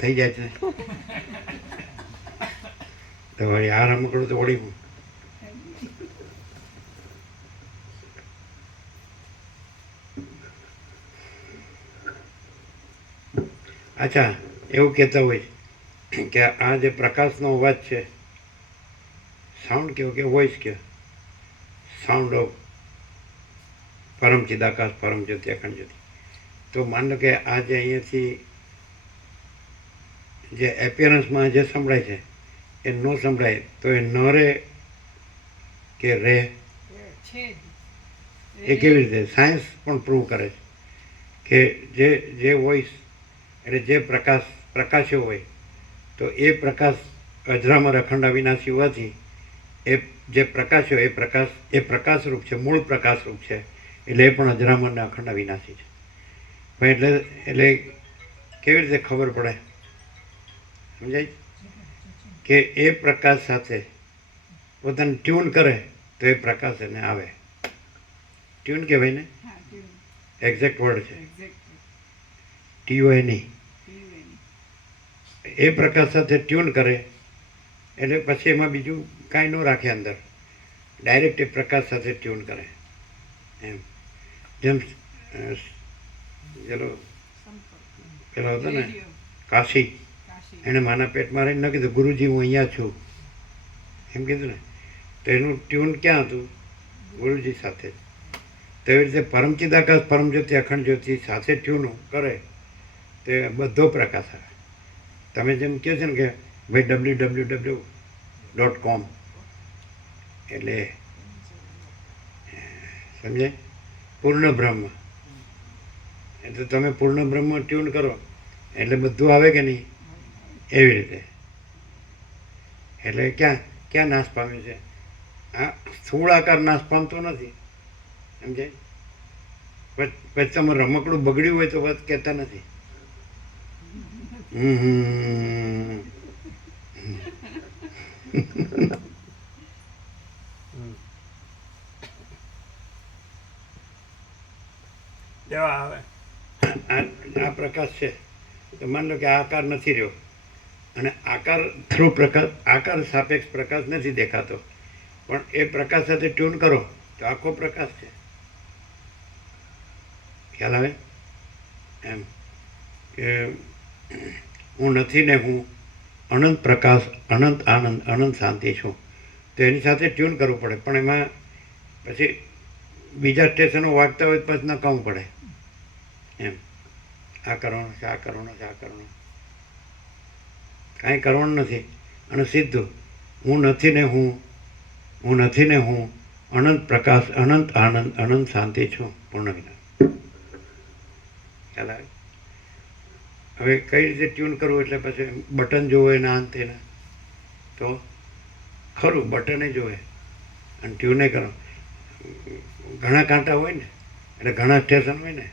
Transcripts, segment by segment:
થઈ જાય છે. તો વળી આ રમકડું તો વળી અચ્છા એવું કહેતા હોય કે આ જે પ્રકાશનો અવાજ છે, સાઉન્ડ કયો કે વોઇસ કયો, સાઉન્ડ ઓફ પરમ ચિદાકાશ પરમ જ્યોતિ અખંડ જ્યોતિ. તો માન લો કે આ જે અહીંયાથી જે એપિયરન્સમાં જે સંભળાય છે એ ન સંભળાય તો એ ન રહે કે રહે, એ કેવી રીતે સાયન્સ પણ પ્રૂવ કરે છે કે જે વોઇસ એટલે જે પ્રકાશ્યો હોય તો એ પ્રકાશ અજરામર અખંડ અવિનાશી હોવાથી એ જે પ્રકાશ્યો એ પ્રકાશરૂપ છે, મૂળ પ્રકાશરૂપ છે, એટલે એ પણ અજરામર ને અખંડ અવિનાશી છે. પણ એટલે કેવી રીતે ખબર પડે, સમજાય કે એ પ્રકાશ સાથે પોતાને ટ્યુન કરે તો એ પ્રકાશ એને આવે. ટ્યુન કહેવાય ને, એક્ઝેક્ટ વર્ડ છે, TUN. એ પ્રકાશ સાથે ટ્યુન કરે એટલે પછી એમાં બીજું કાંઈ ન રાખે અંદર, ડાયરેક્ટ એ પ્રકાશ સાથે ટ્યુન કરે. એમ જેમ ચલો પેલો હતો ને કાશી, એણે માના પેટમાં રહીને ન કીધું ગુરુજી હું અહીંયા છું, એમ કીધું ને, તો એનું ટ્યુન ક્યાં હતું? ગુરુજી સાથે. તો એવી રીતે પરમચિદાકાશ પરમ જ્યોતિ અખંડ જ્યોતિ સાથે ટ્યુન કરે તો એ બધો પ્રકાશ આવે. તમે જેમ કહો છો ને કે ભાઈ www.com એટલે સમજાય પૂર્ણ બ્રહ્મ, એટલે તમે પૂર્ણ બ્રહ્મ ટ્યુન કરો એટલે બધું આવે કે નહીં, એવી રીતે. એટલે ક્યાં નાશ પામ્યું છે? આ સ્થૂળ આકાર નાશ પામતો નથી, સમજાય. પછી તમે રમકડું બગડ્યું હોય તો વાત કહેતા નથી. આ પ્રકાશ છે તો માન લો કે આ આકાર નથી રહ્યો અને આકાર થ્રુ પ્રકાશ, આકાર સાપેક્ષ પ્રકાશ નથી દેખાતો, પણ એ પ્રકાશ સાથે ટ્યુન કરો તો આખો પ્રકાશ છે. ખ્યાલ આવે? એમ કે હું નથી ને હું અનંત પ્રકાશ, અનંત આનંદ, અનંત શાંતિ છું. તો એની સાથે ટ્યુન કરવું પડે, પણ એમાં પછી બીજા સ્ટેશનો વાગતા હોય પછી નકામવું પડે. એમ આ કરવાનું છે, આ કરવાનું છે, આ કરવાનું, કાંઈ કરવાનું નથી. અને સીધું હું નથી ને હું નથી ને હું અનંત પ્રકાશ, અનંત આનંદ, અનંત શાંતિ છું, પૂર્ણ વિના. ખ્યાલ આવે? હવે કઈ રીતે ટ્યુન કરવું? એટલે પછી બટન જોવે એના અંતે ને તો ખરું બટને જોવે અને ટ્યુને કરો. ઘણા કાંટા હોય ને એટલે ઘણા સ્ટેશન હોય ને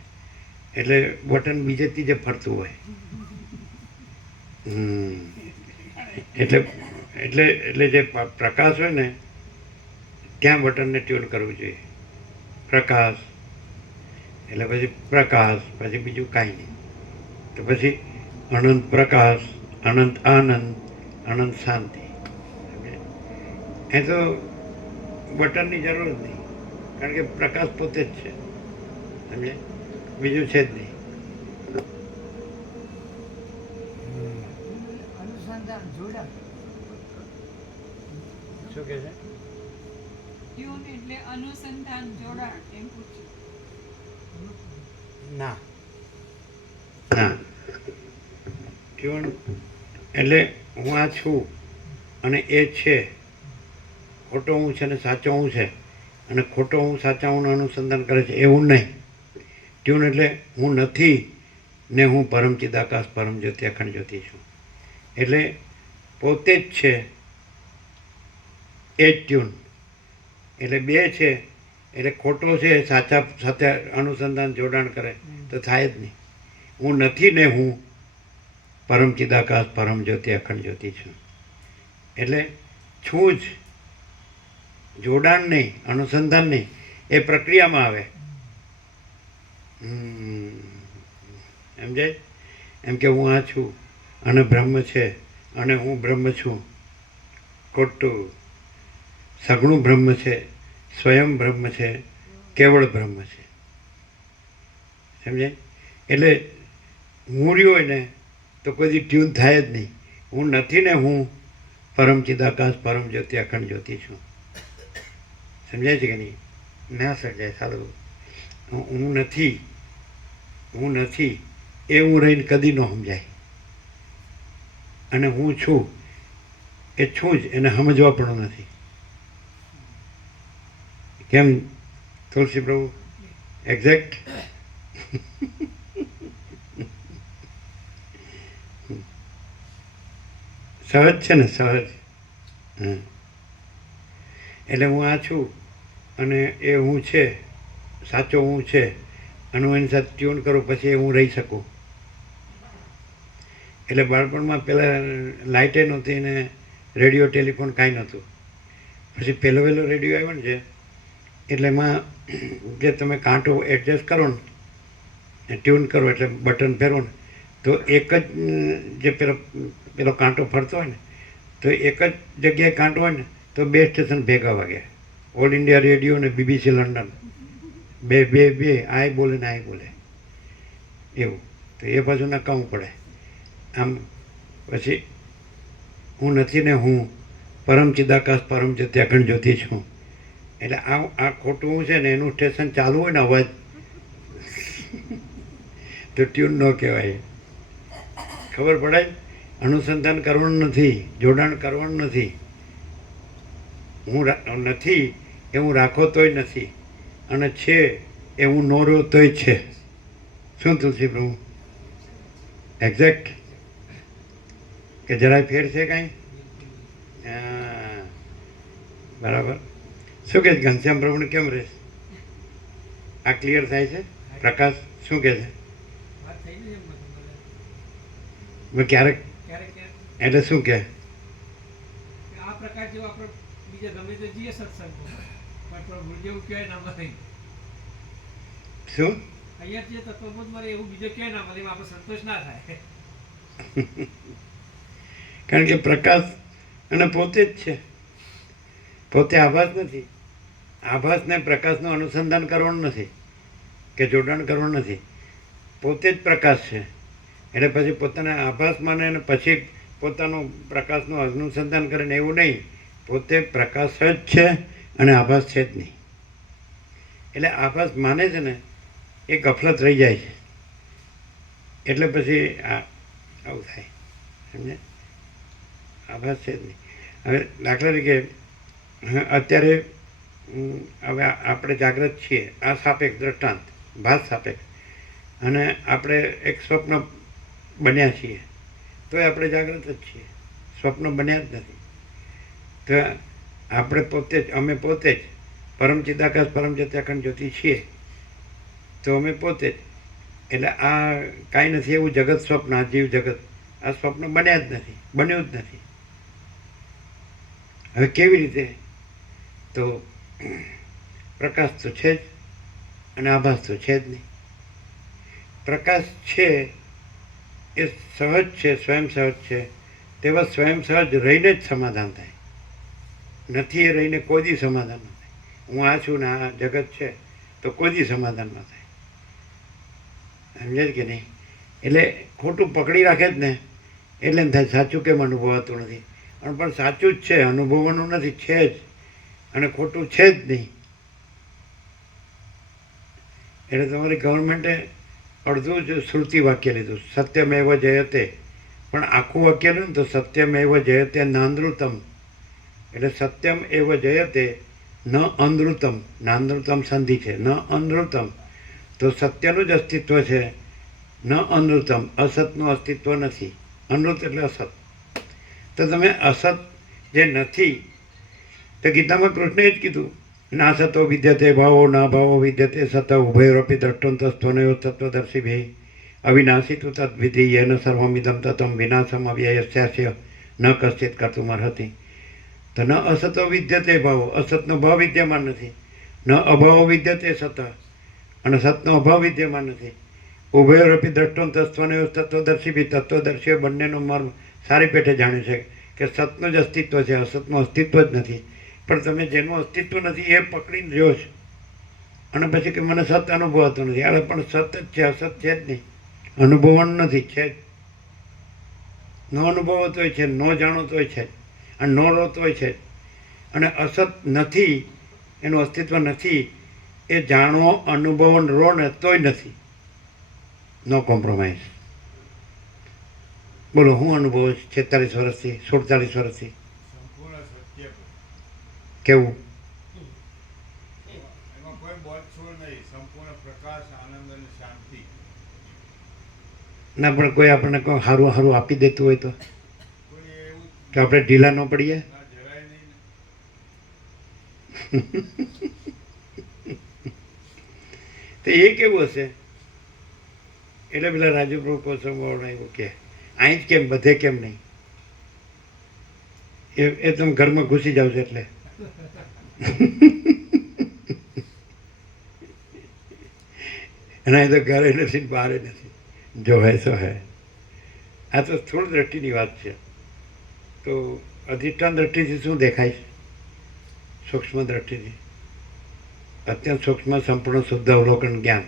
એટલે બટન બીજે ત્રીજે ફરતું હોય. એટલે એટલે એટલે જે પ્રકાશ હોય ને ત્યાં બટનને ટ્યુન કરવું જોઈએ. પ્રકાશ એટલે પછી પ્રકાશ, પછી બીજું કાંઈ નહીં. તો પછી અનંત પ્રકાશ, અનંત આનંદ, અનંત શાંતિ. એ તો બટનની જરૂર જ નહીં, કારણ કે પ્રકાશ પોતે જ છે, સમજે, બીજું છે જ નહીં. શું કહે છે? એટલે અનુસંધાન જોડાણ એમ પૂછ્યું. ના ના, ટ્યુન એટલે હું આ છું અને એ છે, ખોટો હું છે ને સાચો હું છે, અને ખોટો હું સાચા હું અનુસંધાન કરે છે એવું નહીં. ટ્યુન એટલે હું નથી ને હું પરમ ચિદાકાશ પરમ જ્યોતિ અખંડ જ્યોતિ છું, એટલે પોતે જ છે એ જ ટ્યુન. એટલે બે છે એટલે ખોટો છે સાચા સાથે અનુસંધાન જોડાણ કરે તો થાય જ નહીં. હું નથી ને હું પરમ ચિદાકાશ પરમ જ્યોતિ અખંડ જ્યોતિ છું, એટલે છું જ, જોડાણ નહીં, અનુસંધાન નહીં, એ પ્રક્રિયામાં આવે. સમજાય? એમ કે હું આ છું અને બ્રહ્મ છે અને હું બ્રહ્મ છું. ખોટું. સગુણ બ્રહ્મ છે, સ્વયં બ્રહ્મ છે, કેવળ બ્રહ્મ છે. સમજાય? એટલે હું રહ્યો હોય ને તો કોઈ ટ્યુન થાય જ નહીં. હું નથી ને, હું પરમ ચિદાકાશ પરમ જ્યોતિ અખંડ જ્યોતિ છું. સમજાય છે કે નહીં? ના સમજાય સારું. હું નથી એ હું રહીને કદી ન સમજાય. અને હું છું એ છું જ, એને સમજવા પણ નથી. કેમ તુલસી પ્રભુ? એક્ઝેક્ટ. સહજ છે ને, સહજ. હમ. એટલે હું આ છું અને એ હું છે, સાચો હું છે, અને હું એની સાથે ટ્યુન કરું પછી એ હું રહી શકું. એટલે બાળપણમાં પહેલાં લાઇટે નહોતી ને રેડિયો ટેલિફોન કાંઈ નહોતું. પછી પહેલો રેડિયો આવ્યો ને છે એટલે એમાં જે તમે કાંટો એડજસ્ટ કરો ને, ટ્યુન કરો એટલે બટન ફેરવો ને તો એક જ જે પેલો કાંટો ફરતો હોય ને તો એક જ જગ્યાએ કાંટો હોય ને તો 2 સ્ટેશન ભેગા વાગે. ઓલ ઇન્ડિયા રેડિયો ને BBC લંડન. બે આય બોલે ને આય બોલે એવું. તો એ પાછું નકામું પડે. આમ પછી હું નથી ને, હું પરમ ચિદાકાશ પરમ જ્યોતિ અખંડ જ્યોતિ છું. એટલે આ ખોટું હું છે ને એનું સ્ટેશન ચાલુ હોય ને અવાજ તો ટ્યુન ન કહેવાય. ખબર પડે? અનુસંધાન કરવાનું નથી, જોડાણ કરવાનું નથી. હું નથી એ હું રાખો તોય નથી, અને છે એ હું ન રહ્યો તોય છે. શું તુલસી પ્રભુ? એક્ઝેક્ટ. કે જરાય ફેર છે કાંઈ? હા, બરાબર. શું કહે છે ઘનશ્યામ પ્રભુને? કેમ રહેશે? આ ક્લિયર થાય છે? પ્રકાશ શું કહે છે? ક્યારેક એટલે શું કહે? આ પ્રકાર જેવો આપણે બીજા ગમે તે જઈએ સત્સંગમાં પણ પ્રભુ જેવું ક્યાંય ના મળે. શું અહીંયા જે તત્વબોધ મળે એવું બીજો ક્યાંય ના મળે, એમાં આપણે સંતોષ ના થાય. કારણ કે પ્રકાશ અને પોતે જ છે. પોતે આભાસ નથી. આભાસને પ્રકાશનું અનુસંધાન કરવાનું નથી કે જોડાણ કરવાનું નથી. પોતે જ પ્રકાશ છે. એટલે પછી પોતાના આભાસ માને અને પછી પોતાનું પ્રકાશનું અનુસંધાન કરે ને એવું નહીં. પોતે પ્રકાશ જ છે અને આભાસ છે જ નહીં. એટલે આભાસ માને છે ને એ ગફલત રહી જાય છે. એટલે પછી આવું થાય. સમજે? આભાસ છે જ નહીં. હવે દાખલા તરીકે અત્યારે હવે આપણે જાગૃત છીએ, આ સાપેક્ષ દ્રષ્ટાંત, ભાસ સાપેક્ષ, અને આપણે એક સ્વપ્ન બન્યા છીએ તો આપણે જાગૃત જ છીએ. સ્વપ્ન બન્યા જ નથી. તો આપણે પોતે જ, અમે પોતે જ પરમ ચિદાકાશ પરમ જ્યોતિ અખંડ જ્યોતિ છીએ. તો અમે પોતે જ. એટલે આ કાંઈ નથી એવું જગત સ્વપ્ન, આ જીવ જગત, આ સ્વપ્ન બન્યા જ નથી, બન્યું જ નથી. હવે કેવી રીતે? તો પ્રકાશ તો છે જ અને આભાસ તો છે જ નહીં. પ્રકાશ છે એ સહજ છે, સ્વયં સહજ છે. તેવા સ્વયં સહજ રહીને જ સમાધાન થાય. નથી એ રહીને કોઈ દી સમાધાન ન થાય. હું આ છું ને આ જગત છે તો કોઈ દી સમાધાન ન થાય. સમજાય કે નહીં? એટલે ખોટું પકડી રાખે જ ને એટલે એમ થાય સાચું કેમ અનુભવાતું નથી. પણ સાચું જ છે, અનુભવવાનું નથી, છે જ. અને ખોટું છે જ નહીં. એટલે તમારી ગવર્મેન્ટે અડધું જ શ્રુતિ વાક્ય લીધું, સત્યમેવ જયતે. પણ આખું વાક્ય લે ને તો સત્યમેવ જયતે નાનૃતમ. એટલે સત્યમ એવ જયતે ન અનૃતમ. નાનૃતમ સંધિ છે, ન અનૃતમ. તો સત્યનું જ અસ્તિત્વ છે, ન અનૃતમ. અસતનું અસ્તિત્વ નથી. અનૃત એટલે અસત. તો તમે અસત જે નથી, તો ગીતામાં કૃષ્ણએ જ કીધું, ના સતો વિદ્યતે ભાવો ના ભાવો વિદ્યતે સત ઉભયોરપી દ્રષ્ટંતસ્ત્વનયો તત્વદર્શી ભે અવિનાશી તું તદ્વિધિ યેન સર્વમિદમ તતમ વિનાશમ અવ્યયસ્યાસ્ય ન કશ્ચિત કર્તુમર્હતિ. તો ન અસતો વિદ્યતે ભાવો, અસતનો ભાવ વિદ્યમાન નથી. ન અભાવો વિદ્યતે સત, અને સતનો અભાવ વિદ્યમાન નથી. ઉભયોરપી દ્રષ્ટું તત્વને તત્વદર્શી બી તત્વદર્શીઓ બંનેનો મર્મ સારી પેઠે જાણે છે કે સતનું જ અસ્તિત્વ છે, અસતનું અસ્તિત્વ જ નથી. પણ તમે જેનું અસ્તિત્વ નથી એ પકડીને રહ્યો છો અને પછી કે મને સત અનુભવાતું નથી. અરે પણ સત જ છે, અસત છે જ નહીં, અનુભવવાનું નથી, છે જ. ન અનુભવતોય છે, ન જાણતોય છે, અને ન રોતોય છે. અને અસત નથી, એનું અસ્તિત્વ નથી, એ જાણવો, અનુભવો રો ને તોય નથી. No compromise. બોલો હું અનુભવ 46 વર્ષથી 47 વર્ષથી સંપૂર્ણ સત્ય કેવું? એમાં કોઈ બોધછોડ નહીં, સંપૂર્ણ પ્રકાશ, આનંદ અને શાંતિ. ના પણ કોઈ આપણને કોઈ સારું સારું આપી દેતું હોય તો કોઈ એવું કે આપણે ઢીલા ન પડીએ. ના જરાય નહીં ને. તો એ કેવું હશે? એટલે પેલા રાજુ પ્રભુ કોસમવાળા એવું કે અહીં જ કેમ, બધે કેમ નહીં? એ તમે ઘરમાં ઘૂસી જાવ છો એટલે. એના એ તો ઘરે નથી ને બહાર નથી, જો હે સો હે. આ તો સ્થૂળ દ્રષ્ટિની વાત છે. તો અધિષ્ઠાન દ્રષ્ટિથી શું દેખાય છે? સૂક્ષ્મ દ્રષ્ટિથી અત્યંત સૂક્ષ્મ સંપૂર્ણ શુદ્ધ અવલોકન જ્ઞાન.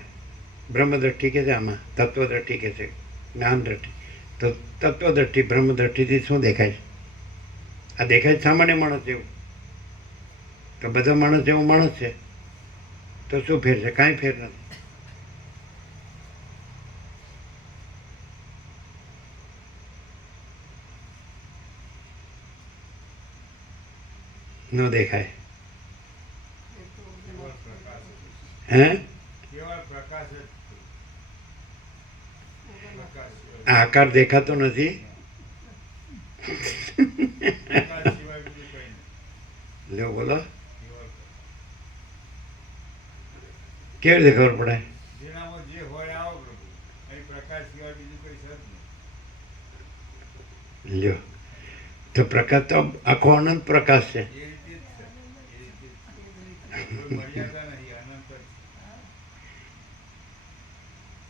બ્રહ્મ દ્રષ્ટિ કે છે આમાં, તત્વ દ્રષ્ટિ કે છે, જ્ઞાન દ્રષ્ટિ. તો તત્વ દ્રષ્ટિ બ્રહ્મ દ્રષ્ટિથી શું દેખાય છે? આ દેખાય છે સામાન્ય માણસ જેવું. તો બધા માણસ જેવો માણસ છે, તો શું ફેર છે? કાંઈ ફેર નથી. ન દેખાય. કેવળ પ્રકાશ જ છે. હે કેવળ પ્રકાશ જ છે. પ્રકાશ સિવાય આ આકાર દેખાતો નથી. પ્રકાશ સિવાય બીજું કંઈ નહીં. લ્યો બોલો, કેવળ કેવી રીતે ખબર પડે? જેનામાં જે હોય આવો પ્રભુ. અહીં પ્રકાશ સિવાય બીજું કંઈ છે જ નહીં. લ્યો, તો પ્રકાશ તો આખો અનંત પ્રકાશ છે. એ રીતે જ છે. એ રીતે જ છે. કોઈ મર્યાદા નહીં, અનંત જ છે.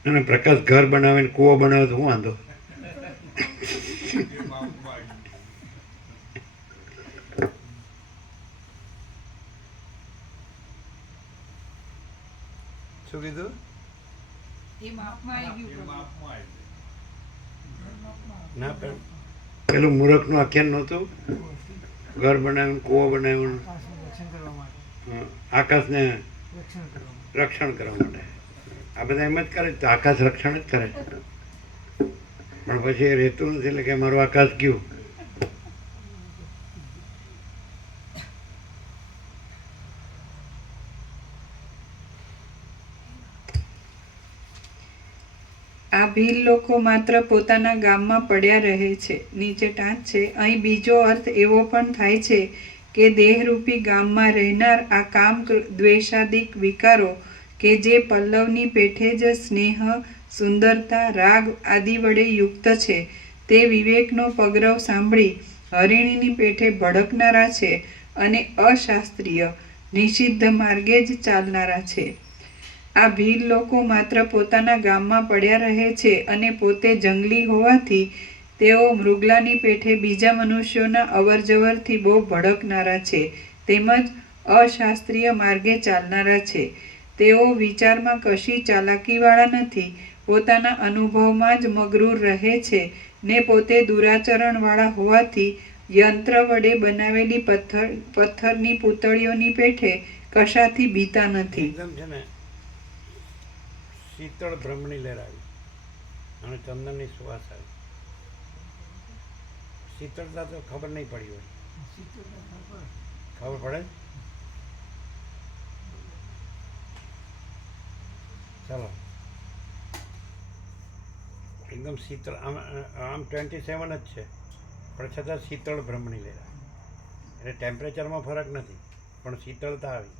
અને પ્રકાશ ઘર બનાવે ને કૂવો બનાવે તો હું વાંધો? એ માપમાં આવી ગયું. શું કીધું? એ માપમાં આવી એ ગયું. માપમાં આવી ગયું. ના પણ પેલું મૂર્ખનું આખ્યાન નહોતું? ઘર બનાવ્યું, કૂવો બનાવ્યું, આકાશને રક્ષણ કરવા માટે. આ બધા એમ જ કરે તો આકાશ રક્ષણ જ કરે. પણ પછી એ રહેતું નથી એટલે કે મારું આકાશ ગયું. આ ભીલ લોકો માત્ર પોતાના ગામમાં પડ્યા રહે છે. નીચે ટાંચ છે. અહીં બીજો અર્થ એવો પણ થાય છે કે દેહરૂપી ગામમાં રહેનાર આ કામ દ્વેષાદિક વિકારો કે જે પલ્લવની પેઠે જ સ્નેહ, સુંદરતા, રાગ આદિ વડે યુક્ત છે, તે વિવેકનો પગરવ સાંભળી હરિણીની પેઠે ભડકનારા છે અને અશાસ્ત્રીય નિષિદ્ધ માર્ગે જ ચાલનારા છે. આ ભીલ લોકો માત્ર પોતાના ગામમાં પડ્યા રહે છે અને પોતે જંગલી હોવાથી તેઓ મૃગલાની પેઠે બીજા મનુષ્યોના અવરજવરથી બહુ ભડકનારા છે, તેમજ અશાસ્ત્રીય માર્ગે ચાલનારા છે. તેઓ વિચારમાં કશી ચાલાકીવાળા નથી, પોતાના અનુભવમાં જ મગરૂર રહે છે ને પોતે દુરાચરણવાળા હોવાથી યંત્ર વડે બનાવેલી પથ્થરની પૂતળીઓની પેઠે કશાથી બીતા નથી. એકદમ છે ને શીતળ બ્રહ્મણી લહેર આવી અને ચંદનની સુવાસ આવી. શીતળતા તો ખબર નહીં પડી હોય. ખબર પડે? ચાલો, એકદમ શીતળ. આમ 27 જ છે પણ છતાં શીતળ બ્રહ્મણી લહેર આવી. એટલે ટેમ્પરેચરમાં ફરક નથી પણ શીતળતા આવી.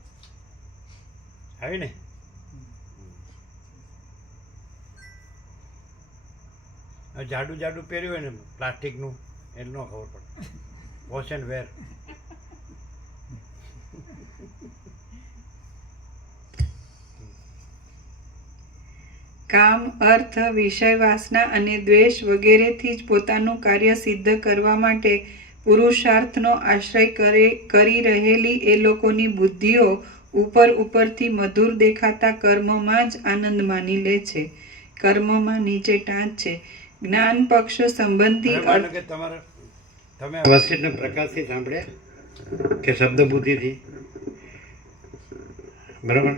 આવી ને? જાડું જાડું પહેર્યું હોય ને પ્લાસ્ટિકનું એટલે ન ખબર પડે. Wash and where. કામ, અર્થ, વિષય વાસના અને દ્વેષ વગેરેથી જ પોતાનું કાર્ય સિદ્ધ કરવા માટે પુરુષાર્થનો આશ્રય કરી રહેલી એ લોકોની બુદ્ધિઓ ઉપરથી મધુર દેખાતા કર્મમાં જ આનંદ માની લે છે. કર્મમાં નીચે ટાંચ છે. જ્ઞાન પક્ષ સંબંધી હવે માનો કે તમે વસિષ્ઠને પ્રકાશથી સાંભળ્યા કે શબ્દ બુદ્ધિથી, બરાબર,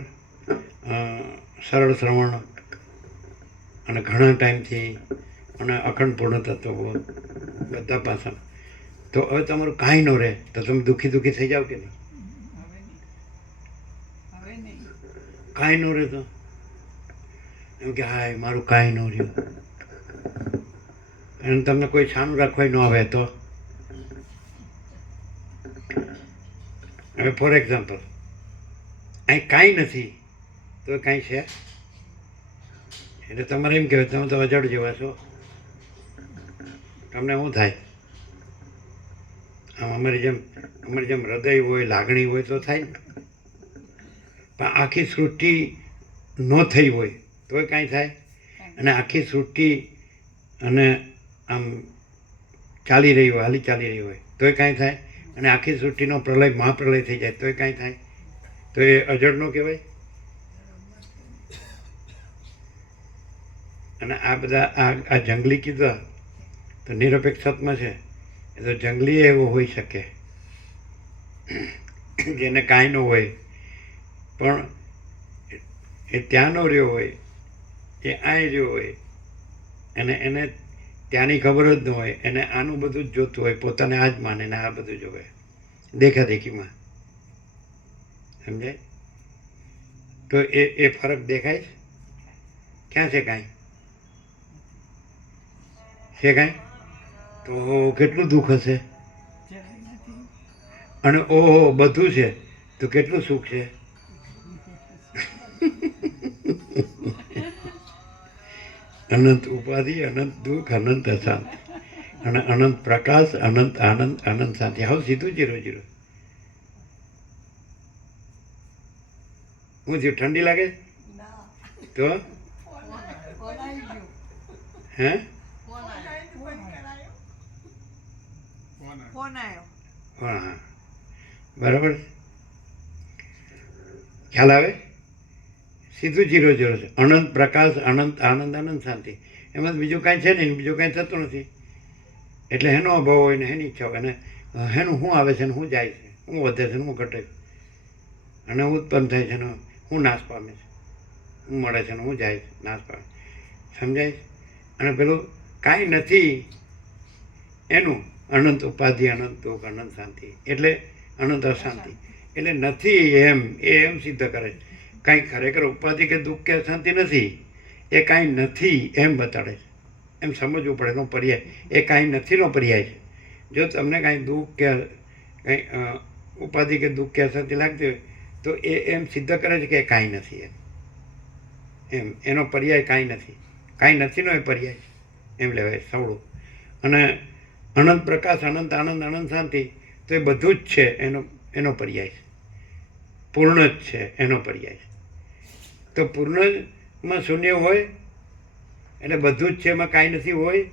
સરળ શ્રવણ અને ઘણા ટાઈમથી અને અખંડ પૂર્ણ તત્વ બધા પાસા, તો હવે તમારું કાંઈ ન રહે તો તમે દુઃખી થઈ જાઓ કે નહીં? કાંઈ ન રહે તો એમ કે હાય મારું કાંઈ ન રહ્યું, અને તમને કોઈ છાનું રાખવા ન આવે તો હવે ફોર એક્ઝામ્પલ અહીં કાંઈ નથી તો કાંઈ છે એટલે તમારે એમ કહેવાય તમે તો અજડ જેવા છો. તમને શું થાય? આમ અમારી જેમ હૃદય હોય, લાગણી હોય તો થાય ને, પણ આખી સૃષ્ટિ ન થઈ હોય તોય કાંઈ થાય, અને આખી સૃષ્ટિ અને આમ ચાલી રહી હોય, હાલી ચાલી રહી હોય તોય કાંઈ થાય, અને આખી સૃષ્ટિનો પ્રલય મહાપ્રલય થઈ જાય તોય કાંઈ થાય, તો એ અજડ ન કહેવાય? અને આ બધા આ જંગલી કીધા તો નિરપેક્ષાત્મા છે, એ તો જંગલી એવો હોઈ શકે જેને કાંઈ ન હોય, પણ એ ત્યાં ન રહ્યો હોય, એ અહીં રહ્યો હોય, અને એને ત્યાંની ખબર જ ન હોય, એને આનું બધું જ જોતું હોય, પોતાને આ જ માને ને આ બધું જોવે દેખાદેખીમાં, સમજાય? તો એ ફરક દેખાય ક્યાં છે? કાંઈ છે કાંઈ? તો કેટલું દુઃખ હશે, અને ઓહો બધું છે તો કેટલું સુખ છે. અનંત ઉપાધિ, અનંત દુઃખ, અનંત અશાંતિ, અને અનંત પ્રકાશ, અનંત આનંદ, અનંત શાંતિ. હાવ સીધું 0 હું થયું? ઠંડી લાગે તો હે? હા, બરાબર, ખ્યાલ આવે? સીધું 0 છે. અનંત પ્રકાશ, અનંત આનંદ, અનંત શાંતિ, એમાં બીજું કાંઈ છે નહીં, બીજું કાંઈ થતું નથી. એટલે એનો અભાવ હોય ને એની ઈચ્છા હોય, અને એનું શું આવે છે ને શું જાય છે, શું વધે છે ને શું ઘટે છે, અને ઉત્પન્ન થાય છે ને શું નાશ પામે છે, શું મળે છે ને શું જાય છે, નાશ પામે, સમજાય? અને પેલું કાંઈ નથી એનું અનંત ઉપાધિ, અનંત દુઃખ, અનંત શાંતિ, એટલે અનંત અશાંતિ, એટલે નથી એમ સિદ્ધ કરે છે. કાંઈ ખરેખર ઉપાધિ કે દુઃખ કે શાંતિ નથી, એ કાંઈ નથી એમ બતાડે છે. એમ સમજવું પડે એનો પર્યાય, એ કાંઈ નથીનો પર્યાય છે. જો તમને કાંઈ દુઃખ કે કંઈ ઉપાધિ કે દુઃખ કે અશાંતિ લાગતી હોય તો એ એમ સિદ્ધ કરે છે કે એ કાંઈ નથી એમ એનો પર્યાય કાંઈ નથી, કાંઈ નથીનો એ પર્યાય છે એમ લેવાય સવળું. અને અનંત પ્રકાશ, અનંત આનંદ, અનંત શાંતિ, તો એ બધું જ છે એનો પર્યાય છે, પૂર્ણ જ છે એનો પર્યાય છે. તો પૂર્ણમાં શૂન્ય હોય એટલે બધું જ છે, એમાં કાંઈ નથી હોય.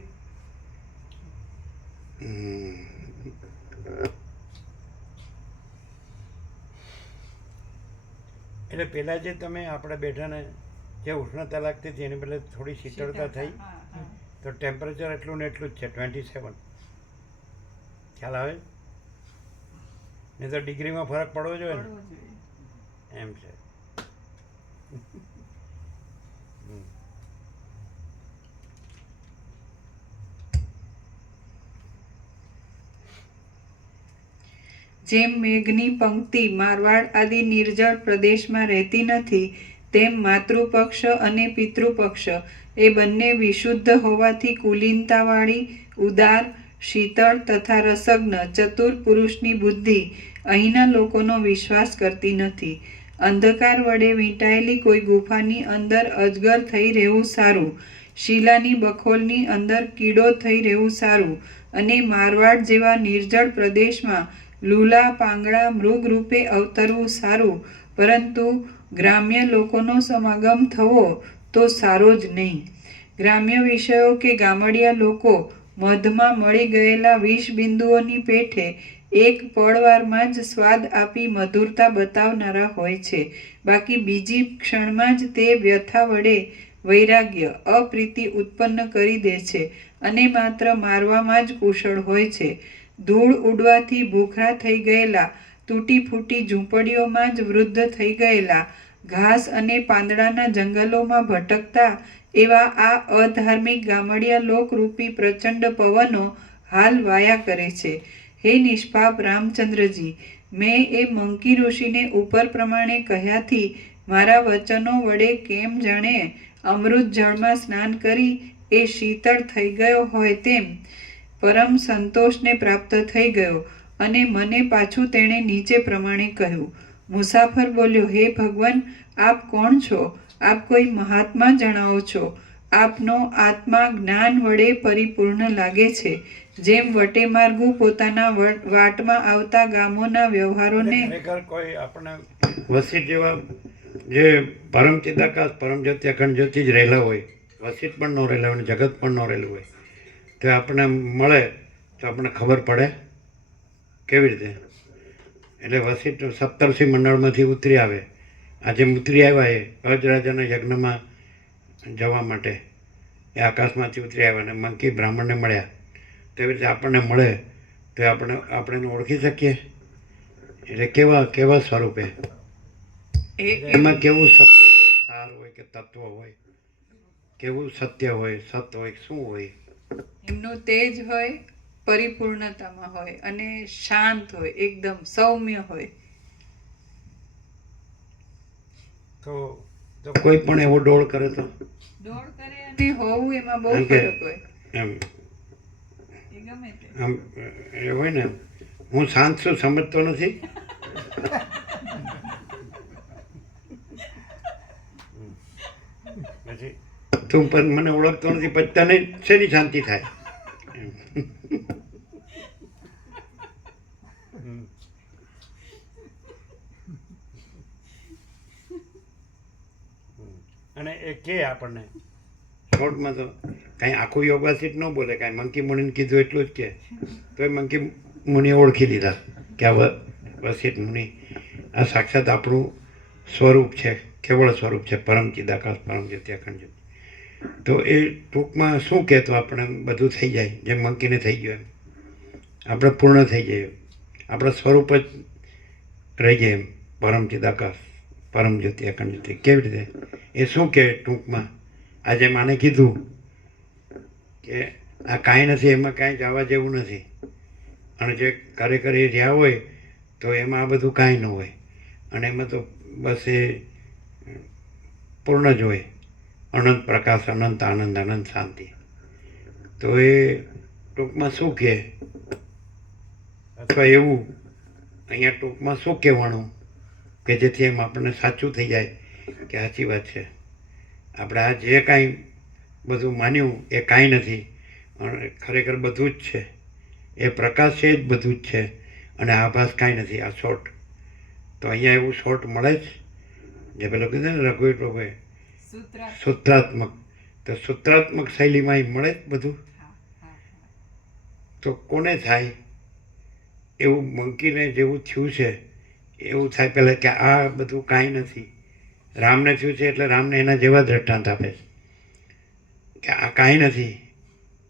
એટલે પહેલાં જે તમે આપણે બેઠાને જે ઉષ્ણતા લાગતી હતી એની બદલે થોડી શીતળતા થઈ, તો ટેમ્પરેચર એટલું ને એટલું જ છે 27. ખ્યાલ આવે? નહીં તો ડિગ્રીમાં ફરક પડવો જોઈએ ને, એમ છે. જેમ મેઘની પંક્તિ મારવાડ આદિ નિર્જળ પ્રદેશમાં રહેતી નથી, તેમ માતૃપક્ષ અને પિતૃપક્ષ એ બંને વિશુદ્ધ હોવાથી કુલીનતાવાળી, ઉદાર, શીતળ તથા રસજ્ઞ ચતુર પુરુષની બુદ્ધિ અહીંના લોકોનો વિશ્વાસ કરતી નથી. અંધકાર વડે વીંટાયેલી કોઈ ગુફાની અંદર અજગર થઈ રહેવું સારું, શીલાની બખોલની અંદર કીડો થઈ રહેવું સારું, અને મારવાડ જેવા નિર્જળ પ્રદેશમાં લૂલા પાંગડા મૃગ રૂપે અવતરવું સારું, પરંતુ ગ્રામ્ય લોકોનો સમાગમ થવો તો સારો જ નહીં. ગ્રામ્ય વિષયો કે ગામડિયા લોકો મધમાં મળી ગયેલા વિષ બિંદુઓની પેઠે એક પળવારમાં જ સ્વાદ આપી મધુરતા બતાવનારા હોય છે. બાકી બીજી ક્ષણમાં જ તે વ્યથા વડે વૈરાગ્ય અપ્રીતિ ઉત્પન્ન કરી દે છે અને માત્ર મારવામાં જ કુશળ હોય છે. ધૂળ ઉડવાથી ભૂખરા થઈ ગયેલા, તૂટી ફૂટી ઝૂંપડીઓમાં જ વૃદ્ધ થઈ ગયેલા, ઘાસ અને પાંદડાના જંગલોમાં ભટકતા એવા આ અધાર્મિક ગામડિયા લોકરૂપી પ્રચંડ પવનો હાલ વાયા કરે છે. હે નિષ્પાપ રામચંદ્રજી, મેં એ મંકી ઋષિને ઉપર પ્રમાણે કહ્યાથી મારા વચનો વડે કેમ જાણે અમૃત જળમાં સ્નાન કરી એ શીતળ થઈ ગયો હોય તેમ પરમ સંતોષને પ્રાપ્ત થઈ ગયો અને મને પાછું તેણે નીચે પ્રમાણે કહ્યું. મુસાફર બોલ્યો, હે ભગવાન, આપ કોણ છો? આપ કોઈ મહાત્મા જણાવો છો. આપનો આત્મા જ્ઞાન વડે પરિપૂર્ણ લાગે છે. જેમ વટે માર્ગુ પોતાના વાટમાં આવતા ગામોના વ્યવહારોને ખરેખર કોઈ આપણે વસિત જેવા જે પરમ ચિદાકાશ પરમ જ્યોતિ અખંડ જ્યોતિ જ રહેલા હોય, વસિત પણ ન રહેલા હોય, જગત પણ ન રહેલું હોય, તો આપણને મળે તો આપણને ખબર પડે કેવી રીતે? એટલે વસિત સપ્તર્ષિ મંડળમાંથી ઉતરી આવે. આજે ઉતરી આવ્યા એ અજરાજાના યજ્ઞમાં જવા માટે એ આકાશમાંથી ઉતરી આવ્યા અને મંકી બ્રાહ્મણને મળ્યા. તો એવી રીતે આપણને મળે તો આપણે એને ઓળખી શકીએ. એટલે કેવા સ્વરૂપે એમાં કેવું સત્વ હોય, સાર હોય કે તત્વ હોય, કેવું સત્ય હોય, સત હોય, શું હોય? એમનું તેજ હોય, પરિપૂર્ણતામાં હોય અને શાંત હોય, એકદમ સૌમ્ય હોય. તો કોઈ પણ એવો ડોળ કરે તો દોડ કરે અને હોવું એમાં બહુ કારણ કે ફરક હોય. એમ એ ગમે તે. આમ એ હોય ને, હું શાંત છું સમજતો નથી. પછી તું પણ મને ઓળખતો નથી, પછી તને શેની શાંતિ થાય? અને એ કે આપણને શોર્ટમાં તો કાંઈ આખું યોગાસિત ન બોલે, કાંઈ મંકી મુનિને કીધું એટલું જ કે તો એ મંકી મુનિએ ઓળખી લીધા કે આ વસિત મુનિ આ સાક્ષાત આપણું સ્વરૂપ છે, કેવળ સ્વરૂપ છે, પરમ ચિદાકાશ પરમ જ્યોતિ અખંડ જ્યોતિ. તો એ ટૂંકમાં શું કહેતો આપણે બધું થઈ જાય, જેમ મંકીને થઈ ગયું એમ આપણે પૂર્ણ થઈ જાય, આપણા સ્વરૂપ જ રહી જાય એમ, પરમ ચિદાકાશ પરમ જ્યોતિ અખંડ જ્યોતિ. કેવી રીતે એ શું કહે ટૂંકમાં? આજે માને કીધું કે આ કાંઈ નથી, એમાં કાંઈ જવા જેવું નથી, અને જે ખરેખર એ જ્યાં હોય તો એમાં આ બધું કાંઈ ન હોય, અને એમાં તો બસ એ પૂર્ણ જ હોય, અનંત પ્રકાશ, અનંત આનંદ, અનંત શાંતિ. તો એ ટૂંકમાં શું કહે, અથવા એવું અહીંયા ટૂંકમાં શું કહેવાનું કે જેથી એમ આપણને સાચું થઈ જાય કે સાચી વાત છે, આપણે આ જે કાંઈ બધું માન્યું એ કાંઈ નથી, અને ખરેખર બધું જ છે, એ પ્રકાશ છે જ બધું જ છે, અને આભાસ કાંઈ નથી, આ શોર્ટ. તો અહીંયા એવું શોર્ટ મળે જ, જે પેલું કીધું ને રઘુવીર પ્રભુએ સૂત્રાત્મક, તો સૂત્રાત્મક શૈલીમાં એ મળે જ બધું. તો કોને થાય એવું? મંકીને જેવું થયું છે એવું થાય પહેલાં કે આ બધું કાંઈ નથી. રામને થયું છે એટલે રામને એના જેવા દ્રષ્ટાંત આપે કે આ કાંઈ નથી,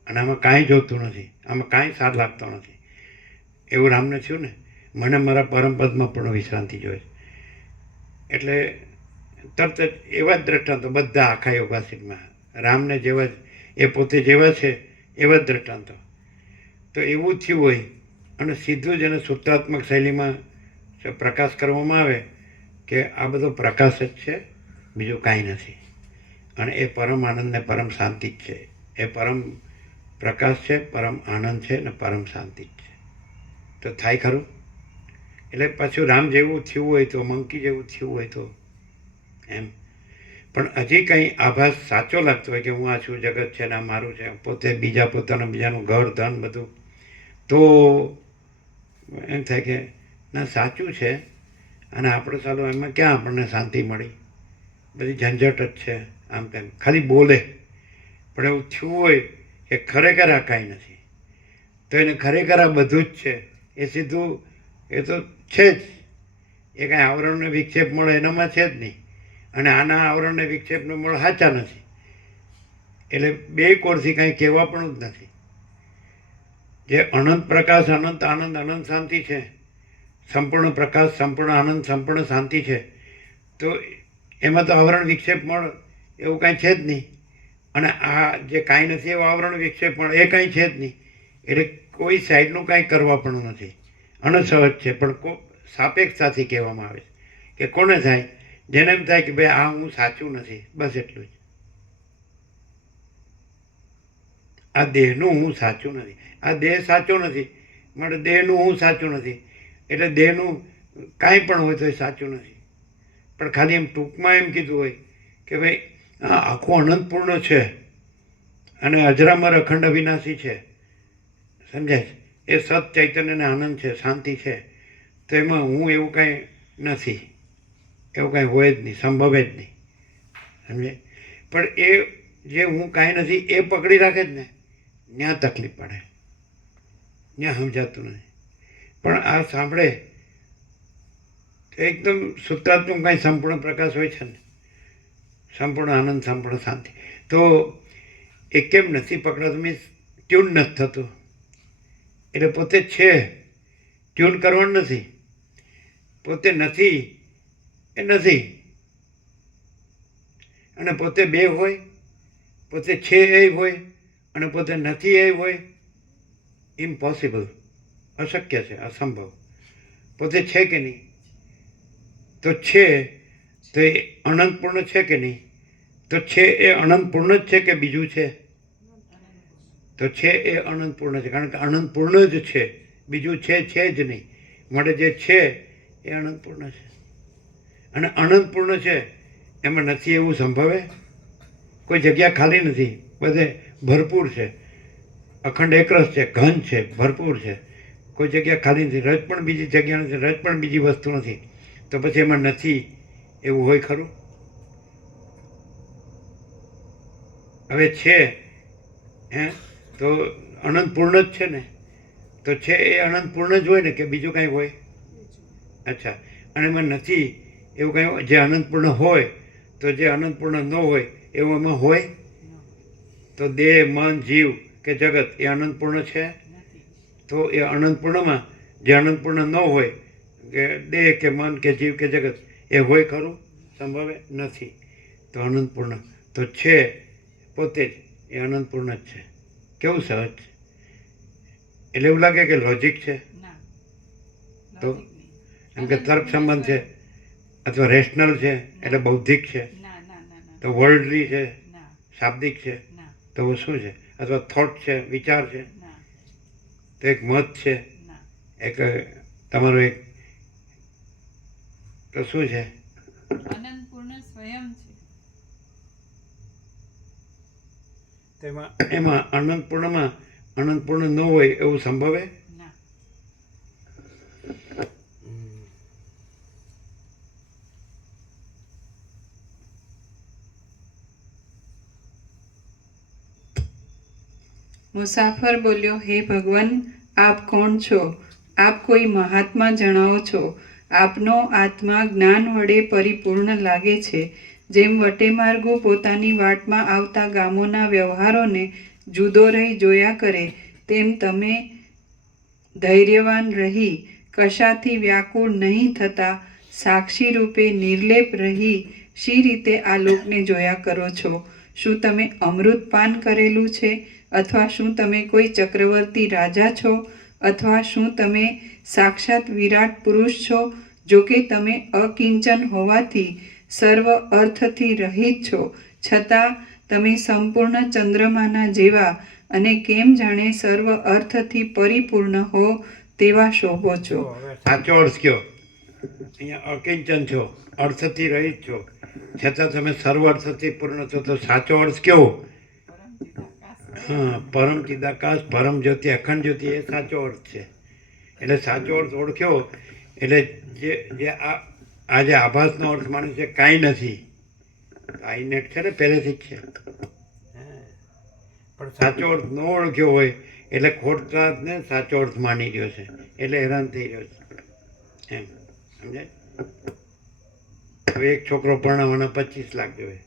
અને આમાં કાંઈ જોતું નથી, આમાં કાંઈ સાર લાગતો નથી. એવું રામને થયું ને, મને મારા પરમપદમાં પણ વિશ્રાંતિ જોઈએ. એટલે તરત જ એવા જ દ્રષ્ટાંતો બધા આખા યોગાસિતમાં રામને જેવા જ, એ પોતે જેવા છે એવા જ દ્રષ્ટાંતો. તો એવું થયું હોય અને સીધું જ એને સૂત્રાત્મક શૈલીમાં પ્રકાશ કરવામાં આવે કે આ બધો પ્રકાશ જ છે, બીજું કાંઈ નથી, અને એ પરમ આનંદ ને પરમ શાંતિ જ છે. એ પરમ પ્રકાશ છે, પરમ આનંદ છે ને પરમ શાંતિ જ છે. તો થાય ખરું? એટલે પાછું રામ જેવું થયું હોય તો, મંકી જેવું થયું હોય તો એમ, પણ હજી કંઈ આભાસ સાચો લાગતો હોય કે હું આ છું, જગત છે ને આ મારું છે, પોતે બીજા પોતાનું બીજાનું ઘર ધન બધું, તો એમ થાય કે ના સાચું છે, અને આપણે ચાલો એમાં ક્યાં આપણને શાંતિ મળી? બધી ઝંઝટ જ છે, આમ તેમ ખાલી બોલે, પણ એવું થયું હોય કે ખરેખર આ કાંઈ નથી, તો એને ખરેખર આ બધું જ છે, એ સીધું એ તો છે જ, એ કાંઈ આવરણને વિક્ષેપ મળે એનામાં છે જ નહીં, અને આના આવરણને વિક્ષેપનો મળે સાચા નથી, એટલે બે કોરથી કાંઈ કહેવા પણ જ નથી. જે અનંત પ્રકાશ, અનંત આનંદ, અનંત શાંતિ છે, સંપૂર્ણ પ્રકાશ, સંપૂર્ણ આનંદ, સંપૂર્ણ શાંતિ છે, તો એમાં તો આવરણ વિક્ષેપ મળે એવું કાંઈ છે જ નહીં. અને આ જે કાંઈ નથી એવું આવરણ વિક્ષેપ મળે એ કાંઈ છે જ નહીં, એટલે કોઈ સાઈડનું કાંઈ કરવા પણ નથી, અનસહજ છે. પણ સાપેક્ષતાથી કહેવામાં આવે છે કે કોને થાય? જેને એમ થાય કે ભાઈ આ હું સાચું નથી, બસ એટલું જ. આ દેહનું હું સાચું નથી, આ દેહ સાચો નથી, માટે દેહનું હું સાચું નથી, એટલે દેહનું કાંઈ પણ હોય તો એ સાચું નથી. પણ ખાલી એમ ટૂંકમાં એમ કીધું હોય કે ભાઈ આ આખું અનંતપૂર્ણ છે અને અજરામર અખંડ અવિનાશી છે, સમજાય છે? એ સત ચૈતન્ય અને આનંદ છે, શાંતિ છે, તો એમાં હું એવું કાંઈ નથી, એવું કાંઈ હોય જ નહીં, સંભવે જ નહીં, સમજે? પણ એ જે હું કાંઈ નથી એ પકડી રાખે જ ને, ત્યાં તકલીફ પડે, ત્યાં સમજાતું નથી. પણ આ સાંભળે તો એકદમ શુદ્ધાત્મક કાંઈ સંપૂર્ણ પ્રકાશ હોય છે ને, સંપૂર્ણ આનંદ, સંપૂર્ણ શાંતિ, તો એ કેમ નથી પકડાતું? મીન્સ ટ્યુન નથી થતું, એટલે પોતે છે, ટ્યુન કરવાનું નથી, પોતે નથી એ નથી, અને પોતે બે હોય, પોતે છે એ હોય અને પોતે નથી એ હોય, ઇમ્પોસિબલ, અશક્ય છે, અસંભવ. પોતે છે કે નહીં? તો છે તો એ અનંતપૂર્ણ છે કે નહીં? તો છે એ અનંતપૂર્ણ જ છે કે બીજું છે? તો છે એ અનંતપૂર્ણ છે, કારણ કે અનંતપૂર્ણ જ છે, બીજું છે જ નહીં, માટે જે છે એ અનંતપૂર્ણ છે. અને અનંતપૂર્ણ છે એમાં નથી એવું સંભવે? કોઈ જગ્યા ખાલી નથી, બધે ભરપૂર છે, અખંડ એકરસ છે, ઘન છે, ભરપૂર છે, કોઈ જગ્યા ખાલી નથી, રજ પણ બીજી જગ્યા નથી, રજ પણ બીજી વસ્તુ નથી, તો પછી એમાં નથી એવું હોય ખરું? હવે છે તો અનંતપૂર્ણ જ છે ને, તો છે એ અનંતપૂર્ણ જ હોય ને, કે બીજું કાંઈ હોય? અચ્છા, અને એમાં નથી એવું કાંઈ જે અનંતપૂર્ણ હોય, તો જે અનંતપૂર્ણ ન હોય એવું એમાં હોય? તો દેહ, મન, જીવ કે જગત એ અનંતપૂર્ણ છે? તો એ અનંતપૂર્ણમાં જે અનંતપૂર્ણ ન હોય, કે દેહ કે મન કે જીવ કે જગત, એ હોય ખરું? સંભવે નથી. તો અનંતપૂર્ણ તો છે પોતે જ એ અનંતપૂર્ણ જ છે. કેવું સહજ છે! એટલે એવું લાગે કે લોજિક છે, તો એમ કે તર્ક સંબંધ છે, અથવા રેશનલ છે એટલે બૌદ્ધિક છે, તો વર્લ્ડલી છે, શાબ્દિક છે, તો શું છે? અથવા થોટ છે, વિચાર છે, તો એક મત છે, એક તમારો એક, તો શું છે? અનંતપૂર્ણ સ્વયં છે. તેમાં એમાં અનંતપૂર્ણમાં અનંતપૂર્ણ ન હોય એવું સંભવે? મુસાફર બોલ્યો, હે ભગવાન, આપ કોણ છો? આપ કોઈ મહાત્મા જણાવો છો. આપનો આત્મા જ્ઞાન વડે પરિપૂર્ણ લાગે છે. જેમ વટેમાર્ગુ પોતાની વાટમાં આવતા ગામોના વ્યવહારોને જુદો રહી જોયા કરે, તેમ તમે ધૈર્યવાન રહી કશાથી વ્યાકુળ નહીં થતા સાક્ષી રૂપે નિર્લેપ રહી શી રીતે આ લોકને જોયા કરો છો? શું તમે અમૃતપાન કરેલું છે? અથવા શું તમે કોઈ ચક્રવર્તી રાજા છો? અથવા શું તમે સાક્ષાત વિરાટ પુરુષ છો? જો કે તમે અકિંચન હોવાથી સર્વ અર્થથી રહિત છો, છતાં તમે સંપૂર્ણ ચંદ્રમાના જેવા અને કેમ જાણે સર્વ અર્થથી પરિપૂર્ણ હો તેવા શોભો છો. સાચો અર્થ કયો? અહીંયા અકિંચન છો, અર્થથી રહિત છો, છતાં તમે સર્વ અર્થથી પૂર્ણ છો, તો સાચો અર્થ કેવો? હા, પરમ ચિદાકાશ, પરમ જ્યોતિ, અખંડ જ્યોતિ, એ સાચો અર્થ છે. એટલે સાચો અર્થ ઓળખ્યો એટલે જે જે આ જે આભાસનો અર્થ માને છે કાંઈ નથી, આ નેટ છે ને પહેલેથી જ છે. પણ સાચો અર્થ ન ઓળખ્યો હોય એટલે ખોટતા અર્થને સાચો અર્થ માની રહ્યો છે, એટલે હેરાન થઈ રહ્યો છે એમ, સમજાય? હવે એક છોકરો પરણાવવાના 25 લાખ જોઈએ.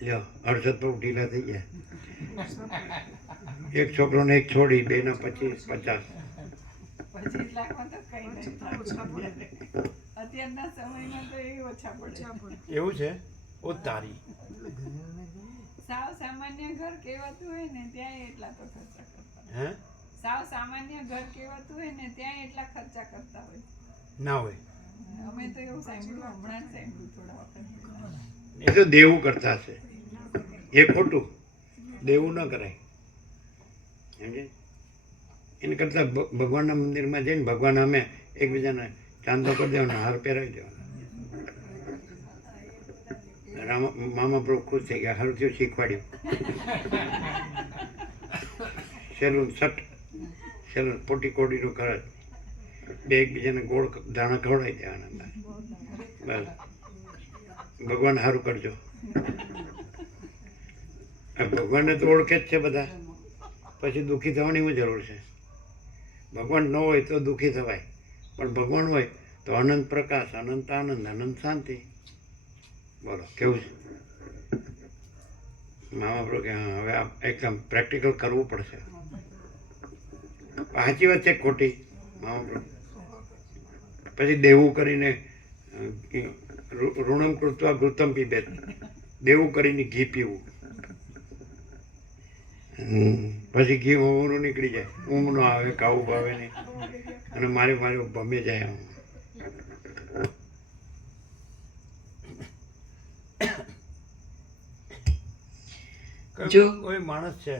લ્યો, હર્ષદ બહુ ઢીલા થઈ ગયા. એક છોકરોને એક છોડી, 2 ના 25, 50. 25 લાખમાં તો કંઈ નહીં થાય. અત્યારના સમયમાં તો એ ઓછા પડે. એવું છે? ઓ તારી. સાવ સામાન્ય ઘર કહેવાતું હોય ને ત્યાં એટલા તો ખર્ચા કરતા હોય. હે? સાવ સામાન્ય ઘર કહેવાતું હોય ને ત્યાં એટલા ખર્ચા કરતા હોય. ના હોય. અમે તો એવું સાંભળ્યું, હમણાં જ સાંભળ્યું થોડા વખત. એ તો દેવું કરતા હશે. એ ખોટું. દેવું ન કરાય. સમજે? એને કરતાં ભગવાનના મંદિરમાં જઈને ભગવાન અમે એકબીજાને ચાંદો કરી દેવાનો, હાર પહેરાવી દેવાનો. મામા પ્રભુ ખુશ થઈ ગયા, હારું થયું શીખવાડ્યું. સહેલું સટ, સહેલું પોટી કોડીનું કરે, બે એકબીજાને ગોળ દાણા ખવડાવી દેવાના. બસ, ભગવાન સારું કરજો. ભગવાનને તો ઓળખે જ છે બધા, પછી દુઃખી થવાની શું જરૂર છે? ભગવાન ન હોય તો દુઃખી થવાય, પણ ભગવાન હોય તો અનંત પ્રકાશ, અનંત આનંદ, અનંત શાંતિ. બોલો કેવું છે? મામા પ્રભુ કે હા, હવે આ એકદમ પ્રેક્ટિકલ કરવું પડશે. સાચી વાત છે ખોટી? મામા પ્રભુ પછી દેવું કરીને ઋણમ કૃત્વા ઘૃતમ પીબેત, દેવું કરીને ઘી પીવું. પછી ઘી ઊંઘનું નીકળી જાય, ઊંઘ ન આવે, ખાવું ભાવે નહીં, અને મારે ભમે જાય. જો કોઈ માણસ છે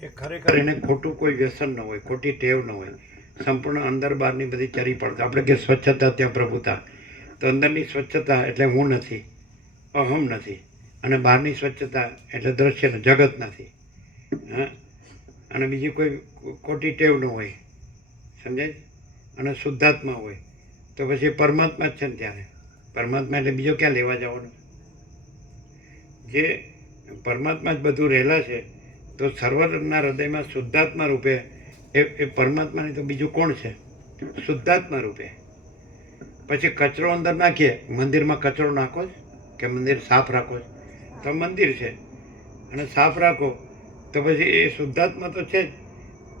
એ ખરેખર એને ખોટું કોઈ વ્યસન ન હોય, ખોટી ટેવ ન હોય, સંપૂર્ણ અંદર બહારની બધી ચરી પડતા. આપણે કે સ્વચ્છતા ત્યાં પ્રભુતા, તો અંદરની સ્વચ્છતા એટલે હું નથી, અહમ નથી, અને બહારની સ્વચ્છતા એટલે દ્રશ્ય જગત નથી. હા, અને બીજી કોઈ ખોટી ટેવ ન હોય, સમજાય? અને શુદ્ધાત્મા હોય તો પછી પરમાત્મા જ છે ને. ત્યારે પરમાત્મા એટલે બીજો ક્યાં લેવા જવાનો? જે પરમાત્મા જ બધું રહેલા છે, તો સર્વના હૃદયમાં શુદ્ધાત્મા રૂપે એ પરમાત્માની તો બીજું કોણ છે? શુદ્ધાત્મા રૂપે. પછી કચરો અંદર નાખીએ, મંદિરમાં કચરો નાખો જ કે મંદિર સાફ રાખો જ, તો મંદિર છે અને સાફ રાખો તો પછી એ શુદ્ધાત્મા તો છે જ,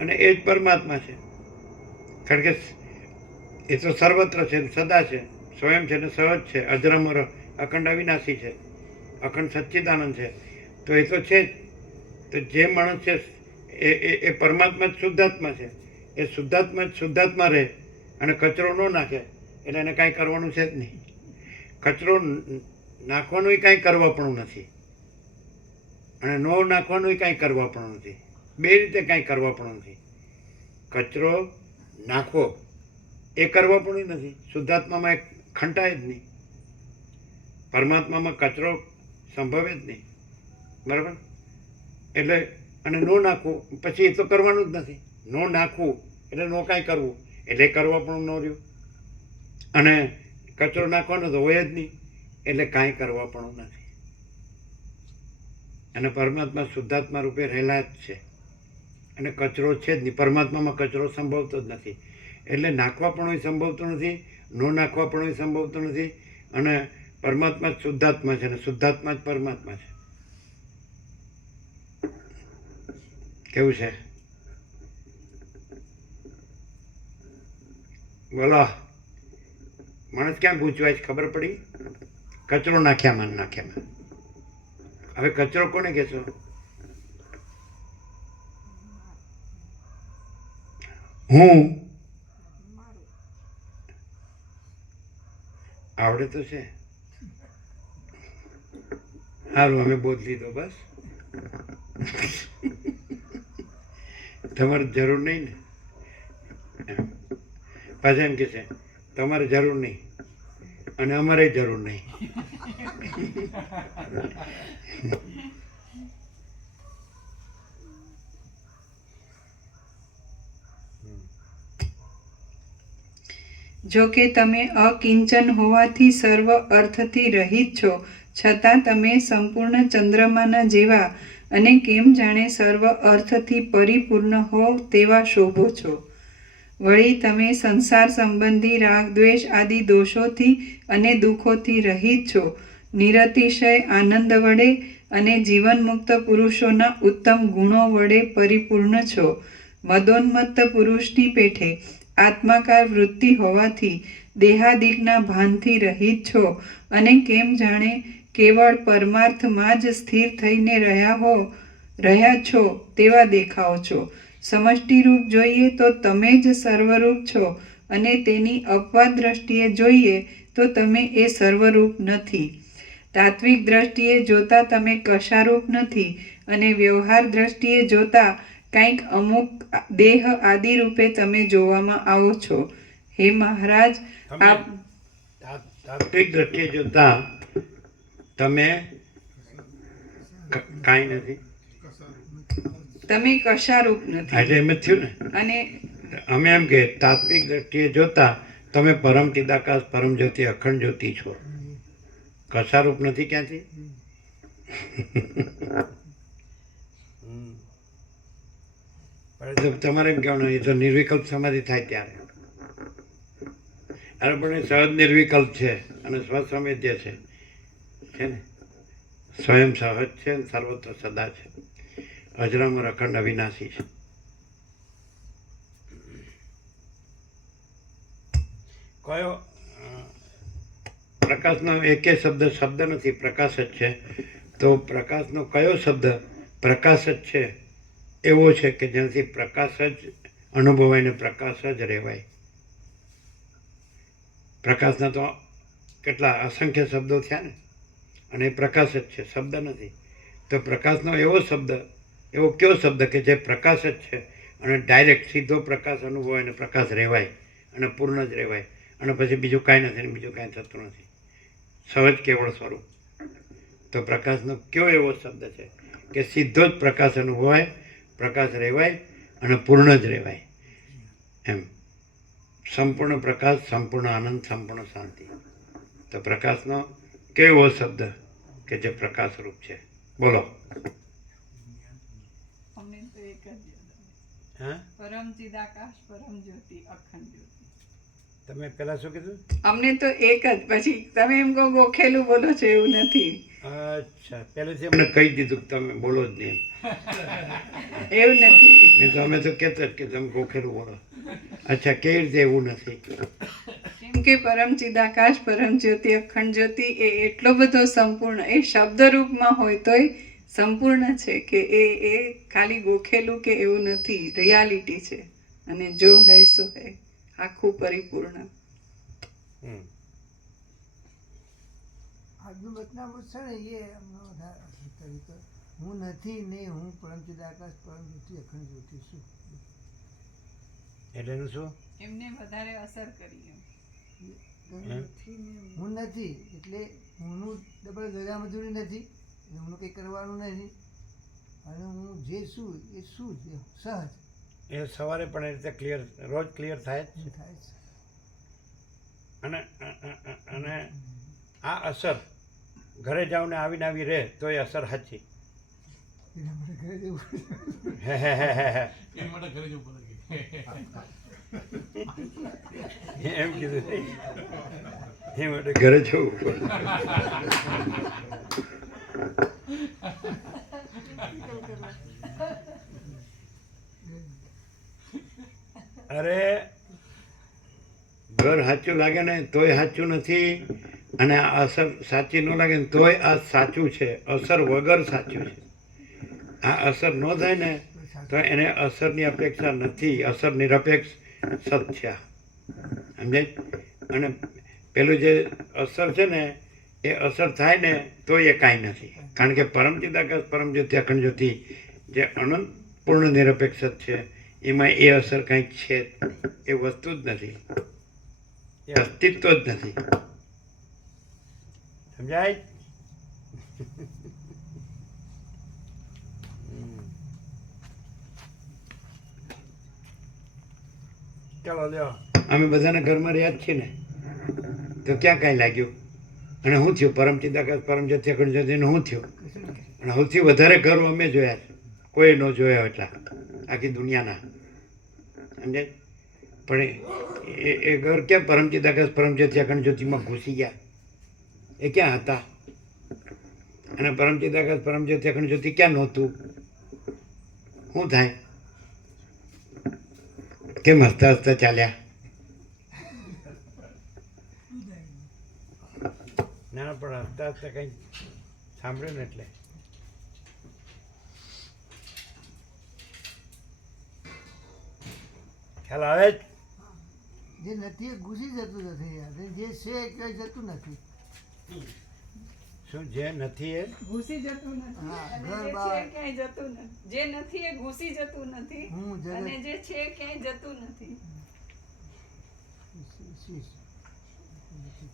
અને એ જ પરમાત્મા છે. કારણ કે એ તો સર્વત્ર છે, સદા છે, સ્વયં છે ને સહજ છે, અજરમર, અખંડ અવિનાશી છે, અખંડ સચ્ચિદાનંદ છે. તો એ તો છે જ. તો જે માણસ છે એ પરમાત્મા જ શુદ્ધાત્મા છે. એ શુદ્ધાત્મા જ શુદ્ધાત્મા રહે અને કચરો ન નાખે એટલે એને કાંઈ કરવાનું છે જ નહીં. કચરો નાખવાનું કાંઈ કરવા પણ નથી, અને ન નાખવાનું કાંઈ કરવા પણ નથી. બે રીતે કાંઈ કરવા પણ નથી. કચરો નાખવો એ કરવા પણ નથી. શુદ્ધાત્મામાં એક ખંટાય જ નહીં, પરમાત્મામાં કચરો સંભવે જ નહીં. બરાબર? એટલે અને ન નાખવું પછી એ તો કરવાનું જ નથી. ન નાખવું એટલે ન કાંઈ કરવું એટલે કરવા પણ ન રહ્યું, અને કચરો નાખવાનો તો હોય જ નહીં એટલે કાંઈ કરવા પણ નથી. અને પરમાત્મા શુદ્ધાત્મા રૂપે રહેલા જ છે, અને કચરો છે જ નહીં. પરમાત્મામાં કચરો સંભવતો જ નથી, એટલે નાખવા પણ સંભવતો નથી, ન નાખવા પણ સંભવતો નથી. અને પરમાત્મા જ શુદ્ધાત્મા છે, અને શુદ્ધાત્મા જ પરમાત્મા છે. કેવું છે? બોલો, માણસ ક્યાં ગૂંચવાય છે ખબર પડી? કચરો નાખ્યામાં. હવે કચરો કોને કહેશો? હું આવડે તો છે. સારું, અમે બોધ લીધો બસ. તમારે જરૂર નહીં ને? પાછા એમ કે છે તમારે જરૂર નહીં અને અમારે જરૂર નહીં. જો કે તમે અકિંચન હોવાથી સર્વ અર્થથી રહિત છો, છતાં તમે સંપૂર્ણ ચંદ્રમાના જેવા અને કેમ જાણે સર્વ અર્થથી પરિપૂર્ણ હોવ તેવા શોભો છો. વળી તમે સંસાર સંબંધી રાગ દ્વેષ આદિ દોષોથી અને દુઃખોથી રહિત છો, નિરતિશય આનંદ વડે અને જીવનમુક્ત પુરુષોના ઉત્તમ ગુણો વડે પરિપૂર્ણ છો. મદોન્મત્ત પુરુષની પેઠે આત્માકાર વૃત્તિ હોવાથી દેહાદિકના ભાનથી રહિત છો અને કેમ જાણે કેવળ પરમાર્થમાં જ સ્થિર થઈને રહ્યા છો તેવા દેખાઓ છો. સમષ્ટિરૂપ જોઈએ તો તમે જ સર્વરૂપ છો અને તેની અપવાદ દ્રષ્ટિએ જોઈએ તો તમે એ સર્વરૂપ નથી. તાત્વિક દ્રષ્ટિએ જોતા તમે કશારૂપ નથી અને વ્યવહાર દ્રષ્ટિએ જોતા કંઈક અમુક દેહ આદિ રૂપે તમે જોવામાં આવો છો. હે મહારાજ, આપ તાત્વિક દ્રષ્ટિએ જોતા તમે કાંઈ નથી. તમે કશારૂપ નથી. એટલે એમ જ થયું ને. અને અમે એમ કે તાત્વિક દ્રષ્ટિએ જોતા તમે પરમ ચિદાકાશ પરમ જ્યોતિ અખંડ જ્યોતિ છો. કશારૂપ નથી ક્યાંથી? પણ તમારે એમ કહેવાનું એ તો નિર્વિકલ્પ સમાધિ થાય ત્યારે. અરે પણ એ સહજ નિર્વિકલ્પ છે અને સ્વસંવેદ્ય છે ને, સ્વયં સહજ છે અને સર્વત્ર સદા છે, અજરામર અખંડ અવિનાશી છે. કયો પ્રકાશનો એકે શબ્દ નથી, પ્રકાશ જ છે. તો પ્રકાશનો કયો શબ્દ પ્રકાશ જ છે એવો છે કે જેનાથી પ્રકાશ જ અનુભવાય ને પ્રકાશ જ રહેવાય? પ્રકાશના તો કેટલા અસંખ્ય શબ્દો થયા ને, અને એ પ્રકાશ જ છે, શબ્દ નથી. તો પ્રકાશનો એવો શબ્દ, એવો કયો શબ્દ કે જે પ્રકાશ જ છે અને ડાયરેક્ટ સીધો પ્રકાશ અનુભવાય અને પ્રકાશ રહેવાય અને પૂર્ણ જ રહેવાય અને પછી બીજું કાંઈ નથી ને બીજું કાંઈ થતું નથી, સહજ કેવળ સ્વરૂપ. તો પ્રકાશનો કયો એવો શબ્દ છે કે સીધો જ પ્રકાશ અનુભવાય, પ્રકાશ રહેવાય અને પૂર્ણ જ રહેવાય એમ? સંપૂર્ણ પ્રકાશ, સંપૂર્ણ આનંદ, સંપૂર્ણ શાંતિ. તો પ્રકાશનો કેવો શબ્દ કે જે પ્રકાશ રૂપ છે? બોલો. અમને તો એક જ યાદ આવે. હા, પરમ ચિદાકાશ પરમ જ્યોતિ અખંડ જ્યોતિ. તમે પેલા શું કીધું? અમને તો એક જ. પછી તમે એમ કહો ગોખેલું બોલો છો એવું નથી. અચ્છા, પહેલેથી અમને કહી દીધું કે તમે બોલો જ નહીં એવું નથી. નહીં તો અમે તો કહેતા જ કે તમે ગોખેલું બોલો. અચ્છા, કેવી રીતે એવું નથી? કેમ કે પરમ ચિદાકાશ પરમ જ્યોતિ અખંડ જ્યોતિ એ એટલો બધો સંપૂર્ણ, એ શબ્દ રૂપમાં હોય તોય સંપૂર્ણ છે કે એ ખાલી ગોખેલું કે એવું નથી, રિયાલિટી છે. અને જો હૈ સો હૈ, આખું પરિપૂર્ણ. આજનું વચનામૃત છે ને એ એમનો વધારે અસર કરી કે હું નથી ને હું પરમ ચિદાકાશ પરમ જ્યોતિ અખંડ જ્યોતિ છું. એટલે એનું શું? એમને વધારે અસર કરી એમ. હું નથી એટલે હુંનું ડબલ ગળા મજૂરી નથી, હું કંઈ કરવાનું નથી, અને હું જે છું એ શું જ સહજ એ સવારે પણ એ રીતે ક્લિયર, રોજ ક્લિયર થાય જ છે. થાય છે. અને આ અસર ઘરે જાવ ને આવીને આવી રહે તો એ અસર સાચી. એના માટે ઘરે જવું હે હે હે હે હે. એ માટે ઘરે જવું પડે. એમ કીધું એ માટે ઘરે જવું પડે. અરે ઘર સાચું લાગે ને તોય સાચું નથી, અને આ અસર સાચી ન લાગે ને તોય આ સાચું છે, અસર વગર સાચું છે. આ અસર ન થાય ને તો એને અસરની અપેક્ષા નથી, અસર નિરપેક્ષ સત્ય. સમજાય? અને પેલું જે અસર છે ને એ અસર થાય ને તો એ કાંઈ નથી, કારણ કે પરમ ચિદાકાશ પરમ જ્યોતિ અખંડ જ્યોતિ જે અનંત પૂર્ણ નિરપેક્ષ છે એમાં એ અસર કંઈક છે જ નહીં, એ વસ્તુ જ નથી, એ અસ્તિત્વ જ નથી. સમજાય? ચલો લ્યો. અમે બધાના ઘરમાં રહ્યા જ છીએ ને, તો ક્યાં કાંઈ લાગ્યું? અને શું થયું? પરમચિદાકાશ પરમજ્યોતિ અખંડ જ્યોતિનું શું થયું? કશું નહીં. અને સૌથી વધારે ઘરો અમે જોયા છે, કોઈ ન જોયા એટલા આખી દુનિયાના. અને પણ એ ઘર ક્યાં પરમચિદાકાશ પરમજ્યોતિ અખંડ જ્યોતિમાં ઘૂસી ગયા? એ ક્યાં હતા? અને પરમચિદાકાશ પરમજ્યોતિ અખંડ જ્યોતિ ક્યાં નહોતું? શું થાય? કેમ હસતા હસતા ચાલ્યા? ના પણ હસતા હસતા કંઈ સાંભળ્યું ને એટલે ખ્યાલ આવે જ. જે નથી એ ઘૂસી જતું નથી યાર. અને જે છે એ ક્યાંય જતું નથી. શું જે નથી એ ઘૂસી જતું નથી હા, અને ઘર જે બહાર. છે ક્યાંય જતું નથી. જે નથી એ ઘૂસી જતું નથી હું જગત- અને જે છે ક્યાંય જતું નથી.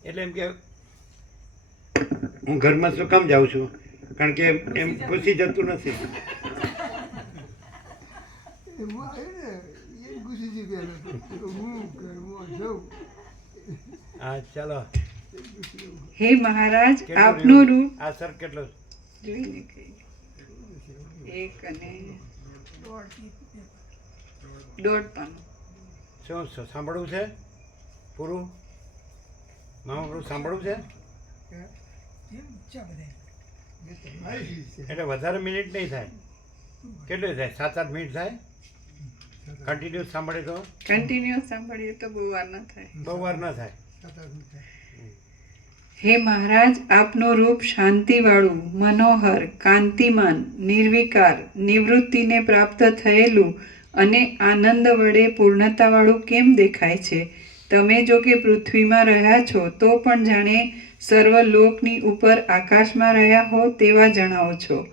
એટલે એમ કે હું ઘરમાં શું કામ જાઉં છું? કારણ કે એમ ઘૂસી જતું નથી. એમાં આવ્યું ને એ ઘૂસી જ ગયેલો હતો. હું ઘરમાં જાઉં. હા ચાલો. હે મહારાજ કેટલું આપનું રહ્યું? રૂપ આ સર કેટલો? જોઈને કહીએ. 1 અને 1.5 પાનું. શું સાંભળવું છે પૂરું? મામા પૂરું સાંભળવું છે? એટલે વધારે મિનિટ નહીં થાય. કેટલું થાય? 7-8 મિનિટ થાય કન્ટિન્યુઅસ સાંભળે તો? કન્ટિન્યુઅસ સાંભળીએ તો બહુ વાર ન થાય. બહુ વાર ન થાય. હે મહારાજ આપનું રૂપ શાંતિવાળું, મનોહર, કાંતિમાન, નિર્વિકાર, નિવૃત્તિને પ્રાપ્ત થયેલું અને આનંદ વડે પૂર્ણતાવાળું કેમ દેખાય છે? તમે જો કે પૃથ્વીમાં રહ્યા છો તો પણ જાણે સર્વલોકની ઉપર આકાશમાં રહ્યા હો તેવા જણાવો છો.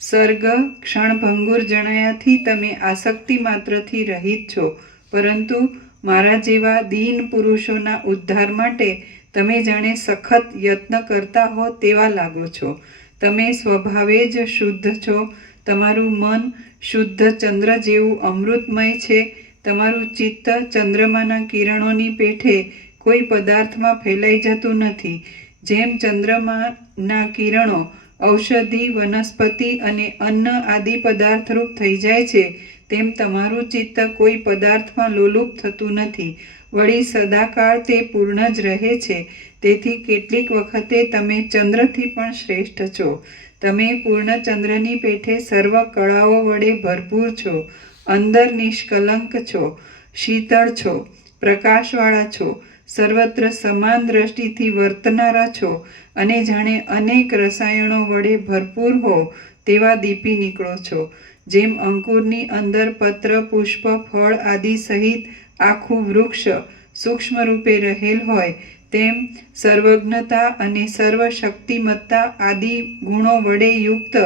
સર્ગ ક્ષણભંગુર જણાયાથી તમે આસક્તિ માત્રથી રહિત છો, પરંતુ મારા જેવા દીન પુરુષોના ઉદ્ધાર માટે તમે જાણે સખત યત્ન કરતા હો તેવા લાગો છો. તમે સ્વભાવે જ શુદ્ધ છો. તમારું મન શુદ્ધ ચંદ્ર જેવું અમૃતમય છે. તમારું ચિત્ત ચંદ્રમાના કિરણોની પેઠે કોઈ પદાર્થમાં ફેલાઈ જતું નથી. જેમ ચંદ્રમાના કિરણો ઔષધિ, વનસ્પતિ અને અન્ન આદિ પદાર્થરૂપ થઈ જાય છે, તેમ તમારું ચિત્ત કોઈ પદાર્થમાં લોલુપ થતું નથી. વળી સદાકાળ તે પૂર્ણ જ રહે છે. તેથી કેટલીક વખતે તમે ચંદ્રથી પણ શ્રેષ્ઠ છો. તમે પૂર્ણ ચંદ્રની પેઠે સર્વ કળાઓ વડે ભરપૂર છો. અંદર નિષ્કલંક છો, શીતળ છો, પ્રકાશવાળા છો, સર્વત્ર સમાન દ્રષ્ટિથી વર્તનારા છો અને જાણે અનેક રસાયણો વડે ભરપૂર હો તેવા દીપી નીકળો છો. જેમ અંકુરની અંદર પત્ર, પુષ્પ, ફળ આદિ સહિત આખું વૃક્ષ સૂક્ષ્મ રૂપે રહેલ હોય, તેમ સર્વજ્ઞતા અને સર્વશક્તિમત્તા આદિ ગુણો વડે યુક્ત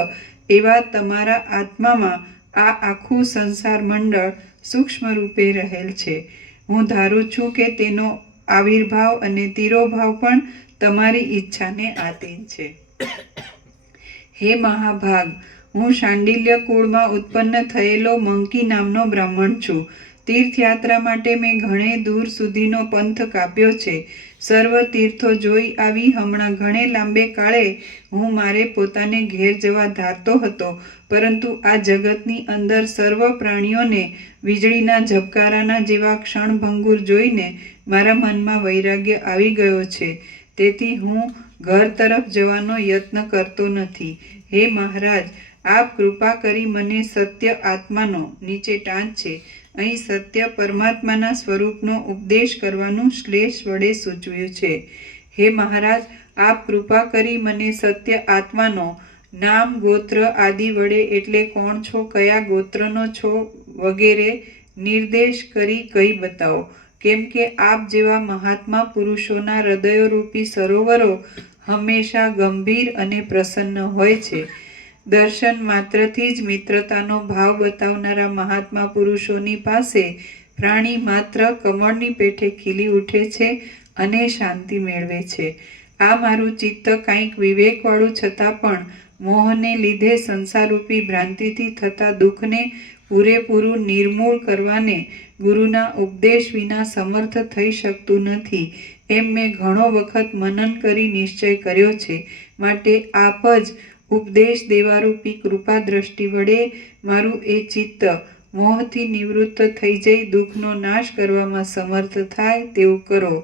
એવા તમારા આત્મામાં આ આખું સંસાર મંડળ સૂક્ષ્મ રૂપે રહેલ છે. હું ધારું છું કે તેનો આવિર્ભાવ અને તિરોભાવ પણ તમારી ઈચ્છાને આધીન છે. હે મહાભાગ, હું શાંડિલ્ય કુળમાં ઉત્પન્ન થયેલો મંકી નામનો બ્રાહ્મણ છું. તીર્થયાત્રા માટે મેં ઘણે દૂર સુધીનો પંથ કાપ્યો છે. સર્વ તીર્થો જોઈ આવી હમણાં ઘણે લાંબે કાળે હું મારે પોતાને ઘેર જવા ધારતો હતો, પરંતુ આ જગતની અંદર સર્વ પ્રાણીઓને વીજળીના ઝબકારાના જેવા ક્ષણભંગુર જોઈને મારા મનમાં વૈરાગ્ય આવી ગયો છે. તેથી હું ઘર તરફ જવાનો યત્ન કરતો નથી. હે મહારાજ, આપ કૃપા કરી મને સત્ય આત્માનો નીચે ટાંચ છે અહીં સત્ય પરમાત્માના સ્વરૂપનો ઉપદેશ કરવાનું શ્લેષ વડે સૂચવ્યું છે. હે મહારાજ, આપ કૃપા કરી મને સત્ય આત્માનો નામ, ગોત્ર આદિ વડે એટલે કોણ છો, કયા ગોત્રનો છો વગેરે નિર્દેશ કરી કહી બતાવો. કેમ કે આપ જેવા મહાત્મા પુરુષોના હૃદયરૂપી સરોવરો હંમેશા ગંભીર અને પ્રસન્ન હોય છે. દર્શન માત્રથી જ મિત્રતાનો ભાવ બતાવનારા મહાત્મા પુરુષોની પાસે પ્રાણી માત્ર કમળની પેઠે ખીલી ઉઠે છે અને શાંતિ મેળવે છે. આ મારું ચિત્ત કાંઈક વિવેકવાળું છતાં પણ મોહને લીધે સંસારરૂપી ભ્રાંતિથી થતા દુઃખને પૂરેપૂરું નિર્મૂળ કરવાને ગુરુના ઉપદેશ વિના સમર્થ થઈ શકતું નથી એમ મેં ઘણો વખત મનન કરી નિશ્ચય કર્યો છે. માટે આપ જ ઉપદેશ દેવારૂપી કૃપા દ્રષ્ટિ વડે મારું એ ચિત્ત મોહથી નિવૃત્ત થઈ જઈ દુઃખનો નાશ કરવામાં સમર્થ થાય તેવું કરો.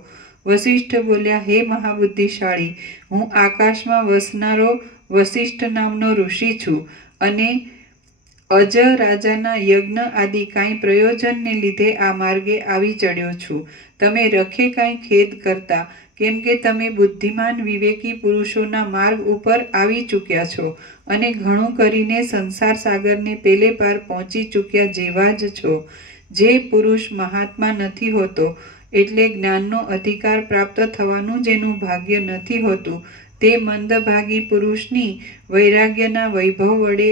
વસિષ્ઠ બોલ્યા, હે મહાબુદ્ધિશાળી, હું આકાશમાં વસનારો વસિષ્ઠ નામનો ઋષિ છું અને અજ રાજાના યજ્ઞ આદિ કાંઈ પ્રયોજનને લીધે આ માર્ગે આવી ચડ્યો છું. તમે રખે કાંઈ ખેદ કરતા, કેમ કે તમે બુદ્ધિમાન વિવેકી પુરુષોના માર્ગ ઉપર આવી ચૂક્યા છો અને ઘણું કરીને સંસાર સાગરને પેલે પાર પહોંચી ચૂક્યા જેવા જ છો. જે પુરુષ મહાત્મા નથી હોતો, એટલે જ્ઞાનનો અધિકાર પ્રાપ્ત થવાનું જેનું ભાગ્ય નથી હોતું, તે મંદભાગી પુરુષની વૈરાગ્યના વૈભવ વડે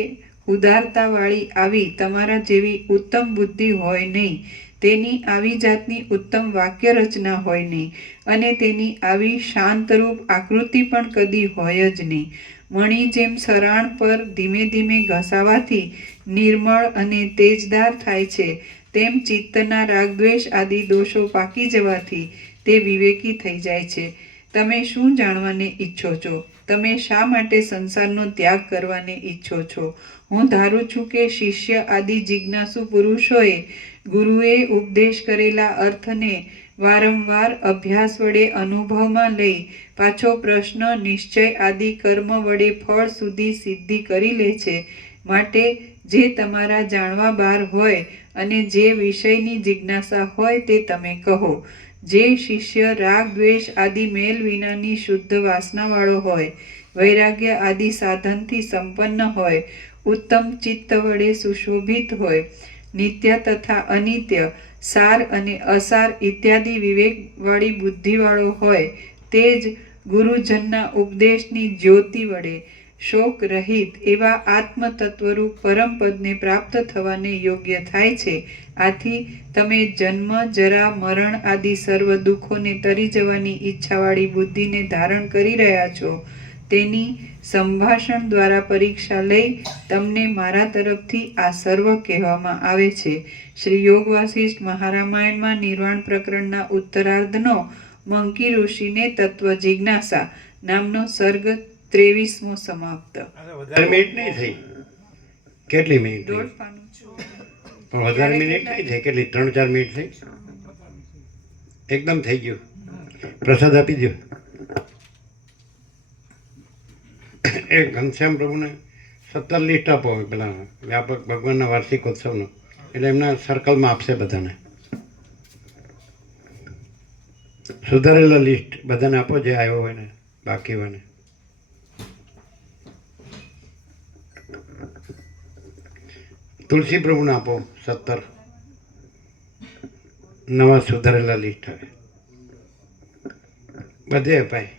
ઉદારતાવાળી આવી તમારા જેવી ઉત્તમ બુદ્ધિ હોય નહીં, તેની આવી જાતની ઉત્તમ વાક્ય રચના હોય નહીં અને તેની આવી શાંતરૂપ આકૃતિ પણ કદી હોય જ નહીં. મણી જેમ સરાણ પર ધીમે ધીમે ઘસાવાથી નિર્મળ અને તેજદાર થાય છે, તેમ ચિત્તના રાગદ્વેષ આદિ દોષો પાકી જવાથી તે વિવેકી થઈ જાય છે. તમે શું જાણવાને ઈચ્છો છો? તમે શા માટે સંસારનો ત્યાગ કરવાને ઈચ્છો છો? હું ધારું છું કે શિષ્ય આદિ જિજ્ઞાસુ પુરુષોએ ગુરુએ ઉપદેશ કરેલા અર્થને વારંવાર અભ્યાસ વડે અનુભવમાં લઈ પાછો પ્રશ્ન નિશ્ચય આદિ કર્મ વડે ફળ સુધી સિદ્ધિ કરી લે છે. માટે જે તમારા જાણવા બહાર હોય અને જે વિષયની જિજ્ઞાસા હોય તે તમે કહો. જે શિષ્ય રાગ દ્વેષ આદિ મેલ વિનાની શુદ્ધ વાસનાવાળો હોય, વૈરાગ્ય આદિ સાધનથી સંપન્ન હોય, ઉત્તમ ચિત્ત વડે સુશોભિત હોય, નિત્ય તથા અનિત્ય, સાર અને અસાર ઇત્યાદિ વિવેકવાળી બુદ્ધિવાળો હોય, તે જ ગુરુજનના ઉપદેશની જ્યોતિ વડે શોક રહિત એવા આત્મતત્વરૂપ પરમપદને પ્રાપ્ત થવાને યોગ્ય થાય છે. આથી તમે જન્મ જરા મરણ આદિ સર્વ દુઃખોને તરી જવાની ઈચ્છાવાળી બુદ્ધિને ધારણ કરી રહ્યા છો, તેની સંભાષણ દ્વારા પરીક્ષા લઈ તમને મારા તરફથી આ સર્વ કહેવામાં આવે છે. શ્રી યોગ વાસિષ્ઠ મહારામાયણમાં નિર્વાણ પ્રકરણના ઉત્તરાર્ધનો મંકી ઋષિને તત્વ જિજ્ઞાસા નામનો સર્ગ 23મો સમાપ્ત. વધારે મિનિટ નહીં થઈ. કેટલી મિનિટ થઈ? 1.5 પાનું છું. પણ વધારે મિનિટ નહીં થઈ. કેટલી? 3-4 મિનિટ થઈ. એકદમ થઈ ગયું. પ્રસાદ આપી દો. એ ઘનશ્યામ પ્રભુને 17 લિસ્ટ આપો પેલા વ્યાપક ભગવાનના વાર્ષિકોત્સવનો, એટલે એમના સર્કલમાં આપશે બધાને. સુધારેલા લિસ્ટ બધાને આપો જે આવ્યો હોય ને, બાકી હોય ને. તુલસી પ્રભુને આપો 17 નવા સુધારેલા લિસ્ટ આવે, બધે અપાય.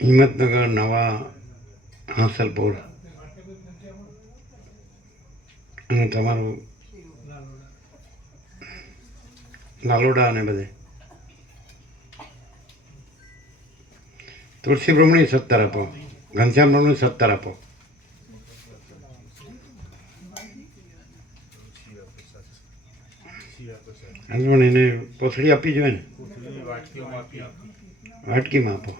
હિંમતનગર, નવા હાંસલપુર અને તમારું લાલોડા અને બધે. તુલસી બ્રહ્મણી 17 આપો, ઘનશ્યામ બ્રહ્મણી 17 આપો. પણ એને પોથળી આપી જોઈએ ને, વાટકીમાં આપો.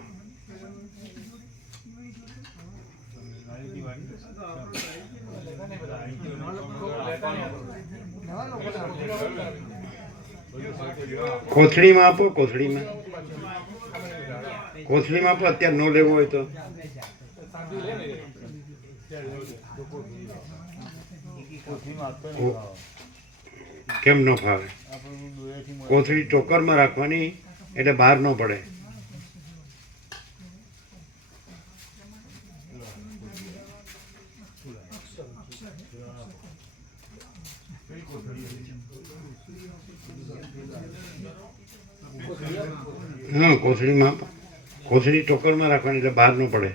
કોથળીમાં આપો, કોથળીમાં આપો. અત્યારે ન લેવો હોય તો કેમ ન ફાવે? કોથળી ચોકરમાં રાખવાની એટલે બહાર ન પડે. હા, કોથળીમાં આપો. કોથળી ટોકરમાં રાખવાની એટલે બહાર ન પડે.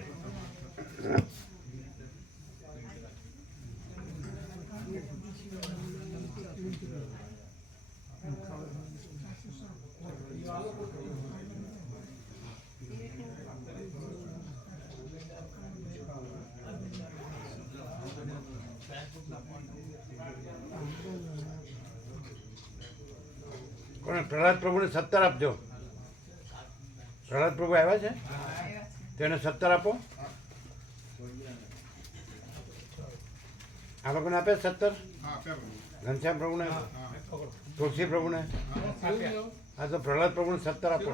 પ્રહલાદ પ્રભુને 17 આપજો. પ્રહલાદ પ્રભુ આવ્યા છે, તેને 17 આપો. આ લોકોને આપ્યા 17. ઘનશ્યામ પ્રભુને, તુલસી પ્રભુને. હા, તો પ્રહલાદ પ્રભુને 17 આપો.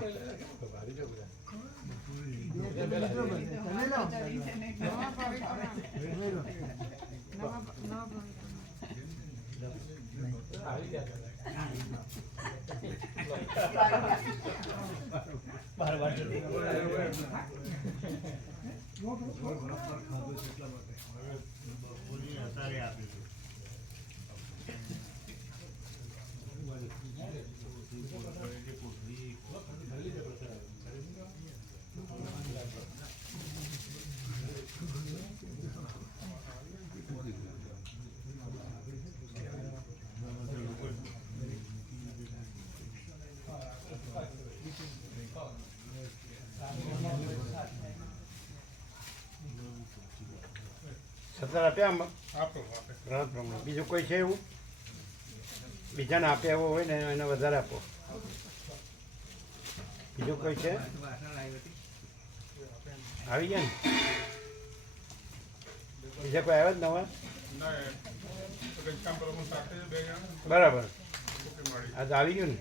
તમે લો. સત્તર આપ્યા આમાં પ્રહલાદ પ્રભુને. બીજું કોઈ છે એવું? બીજાને આપ્યા એવો હોય ને એને વધારે આપો. બીજું કોઈ છે? આવી ગયા ને? બીજા કોઈ આવ્યા જ નવા? બરાબર. આ તો આવી ગયું ને?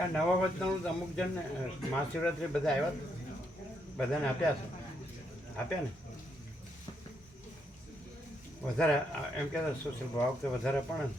આ નવા વતનાનું અમુક જણ મહાશિવરાત્રી બધા આવ્યા, બધાને આપ્યા છે, આપ્યા ને વધારે એમ કહેતા સોશિયલ ભાવ વખતે વધારે પણ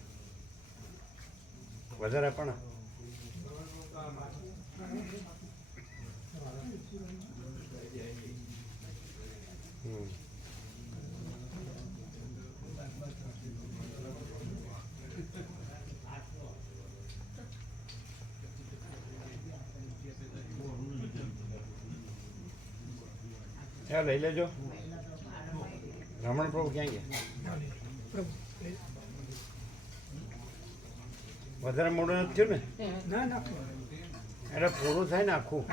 લઈ લેજો. રમણ પ્રભુ ક્યાં ગયા? વધારે મોડું નથી થયું ને? એટલે પૂરું થાય ને આખું.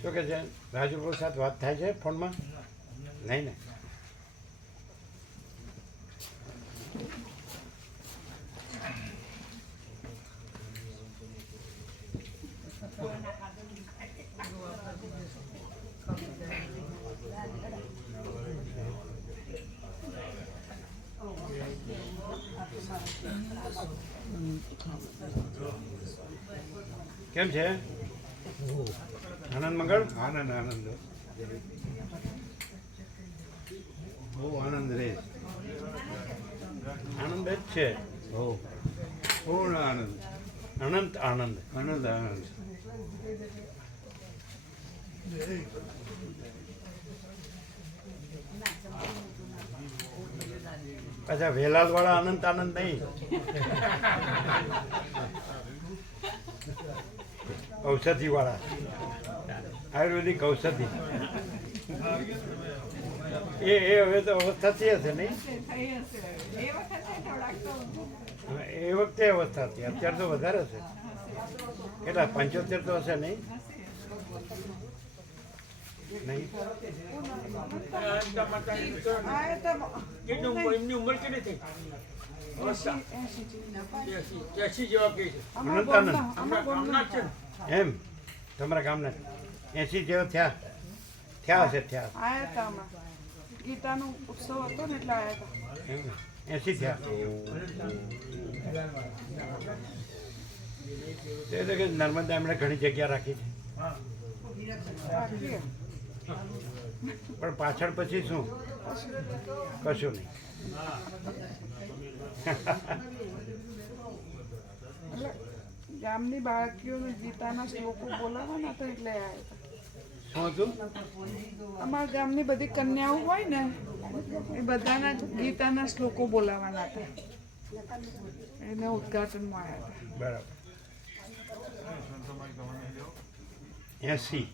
શું કે છે? રાજુ પ્રભુ સાથે વાત થાય છે ફોનમાં? નહીં ને? કેમ છે? આનંદ મંગળ? આનંદ બહુ આનંદ રહે. આનંદ જ છે. પૂર્ણ આનંદ. આનંદ. પાછા વેલાલવાળા અનંત આનંદ નહીં, ઔષધિવાળા, આયુર્વેદિક ઔષધિ. એ હવે તો અવસ્થા થઈ હશે નહીં? એ વખતે અવસ્થા હતી, અત્યારે તો વધારે હશે. કેટલા 75 તો હશે નહીં? નહીં એમની ઉંમર કેટલી થઈ? 80 જેવા કહે છે. અનંત આનંદ ગામના જ છે ને? એમ તમારા ગામના 80 જેવા થયા હશે. આયા હતા હમણાં ગીતાનો ઉત્સવ હતો ને એટલે આયા હતા. એમ 80 થયા. તે તો કે નર્મદા એમણે ઘણી જગ્યા રાખી છે, રાખીએ. પણ પાછળ પછી શું? કશું નહીં. એટલે ગામની બાળકીઓને ગીતાના શ્લોકો બોલાવવાના હતા એટલે આયા હતા. શું હતું? અમારા ગામની બધી કન્યાઓ હોય ને એ બધાના ગીતાના શ્લોકો બોલાવવાના હતા. એને ઉદ્ઘાટનમાં આવ્યા હતા. બરાબર. 80.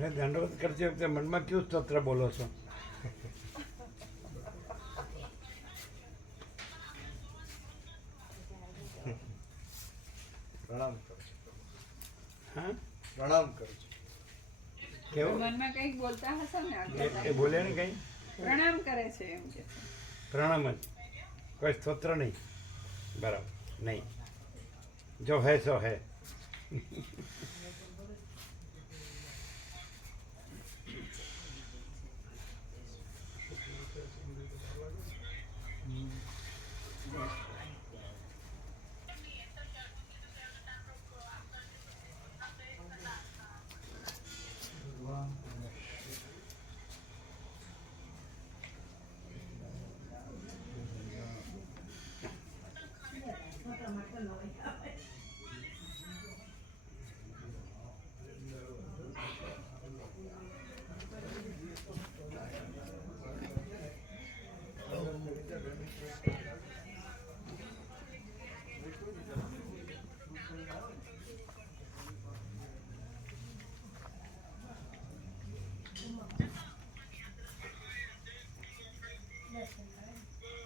એટલે દંડવત કરતી વખતે મનમાં કયું સ્તોત્ર બોલો છો? પ્રણામ કરું છું. હા, પ્રણામ કરું છું. કેવું? મનમાં કંઈક બોલતા હશો ને એ બોલે ને કંઈ? પ્રણામ કરે છે એમ કે પ્રણામ જ, કોઈ સ્તોત્ર નહીં. બરાબર, નહીં. જો હે સો હે.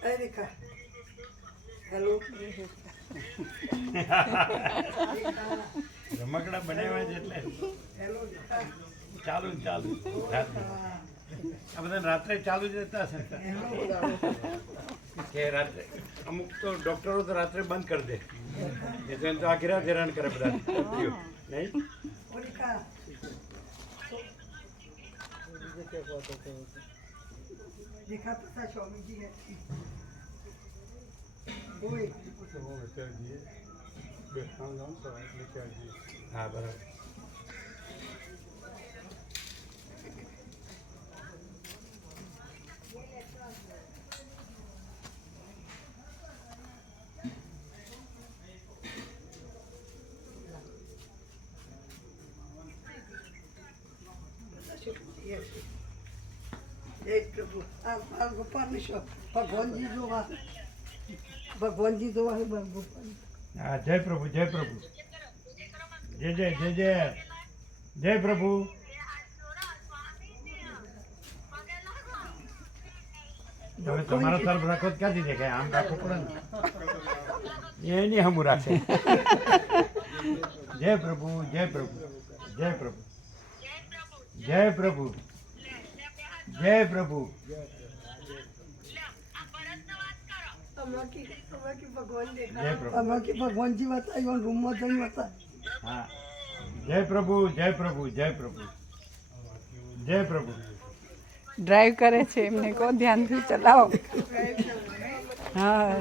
અરે રેખા હેલો રમકડા બનાવ્યા છે એટલે હેલો ચાલુ ને ચાલુ રાત્રે. આ બધા રાત્રે ચાલુ જ રહેતા હશે કે રાત્રે અમુક તો ડૉક્ટરો તો રાત્રે બંધ કરી દે, એ તો એમ તો આખી રાત હેરાન કરે બધા દર્દીઓ. નહીં રેખા રેખા પતા સ્વામીજી હા બરાબર. જય પ્રભુ આ મારા ગોપાલની શોખ ભગવાનજી જોવા ભગવાનજી જોવા ગોપાલ હા જય પ્રભુ જય પ્રભુ જય જય જય જય જય પ્રભુ. હવે તમારા તરફ રાખો તો ક્યાંથી દેખાય? આમ રાખવું પડે ને. એ નહીં હમું રાખે. જય પ્રભુ જય પ્રભુ જય પ્રભુ જય પ્રભુ જય પ્રભુ. જય પ્રભુ. ભગવાનજી બતાવ્યો રૂમમાં જઈને બતાવ્યો હા જય પ્રભુ જય પ્રભુ જય પ્રભુ જય પ્રભુ. ડ્રાઈવ કરે છે એમને કહો ધ્યાનથી ચલાવો. હા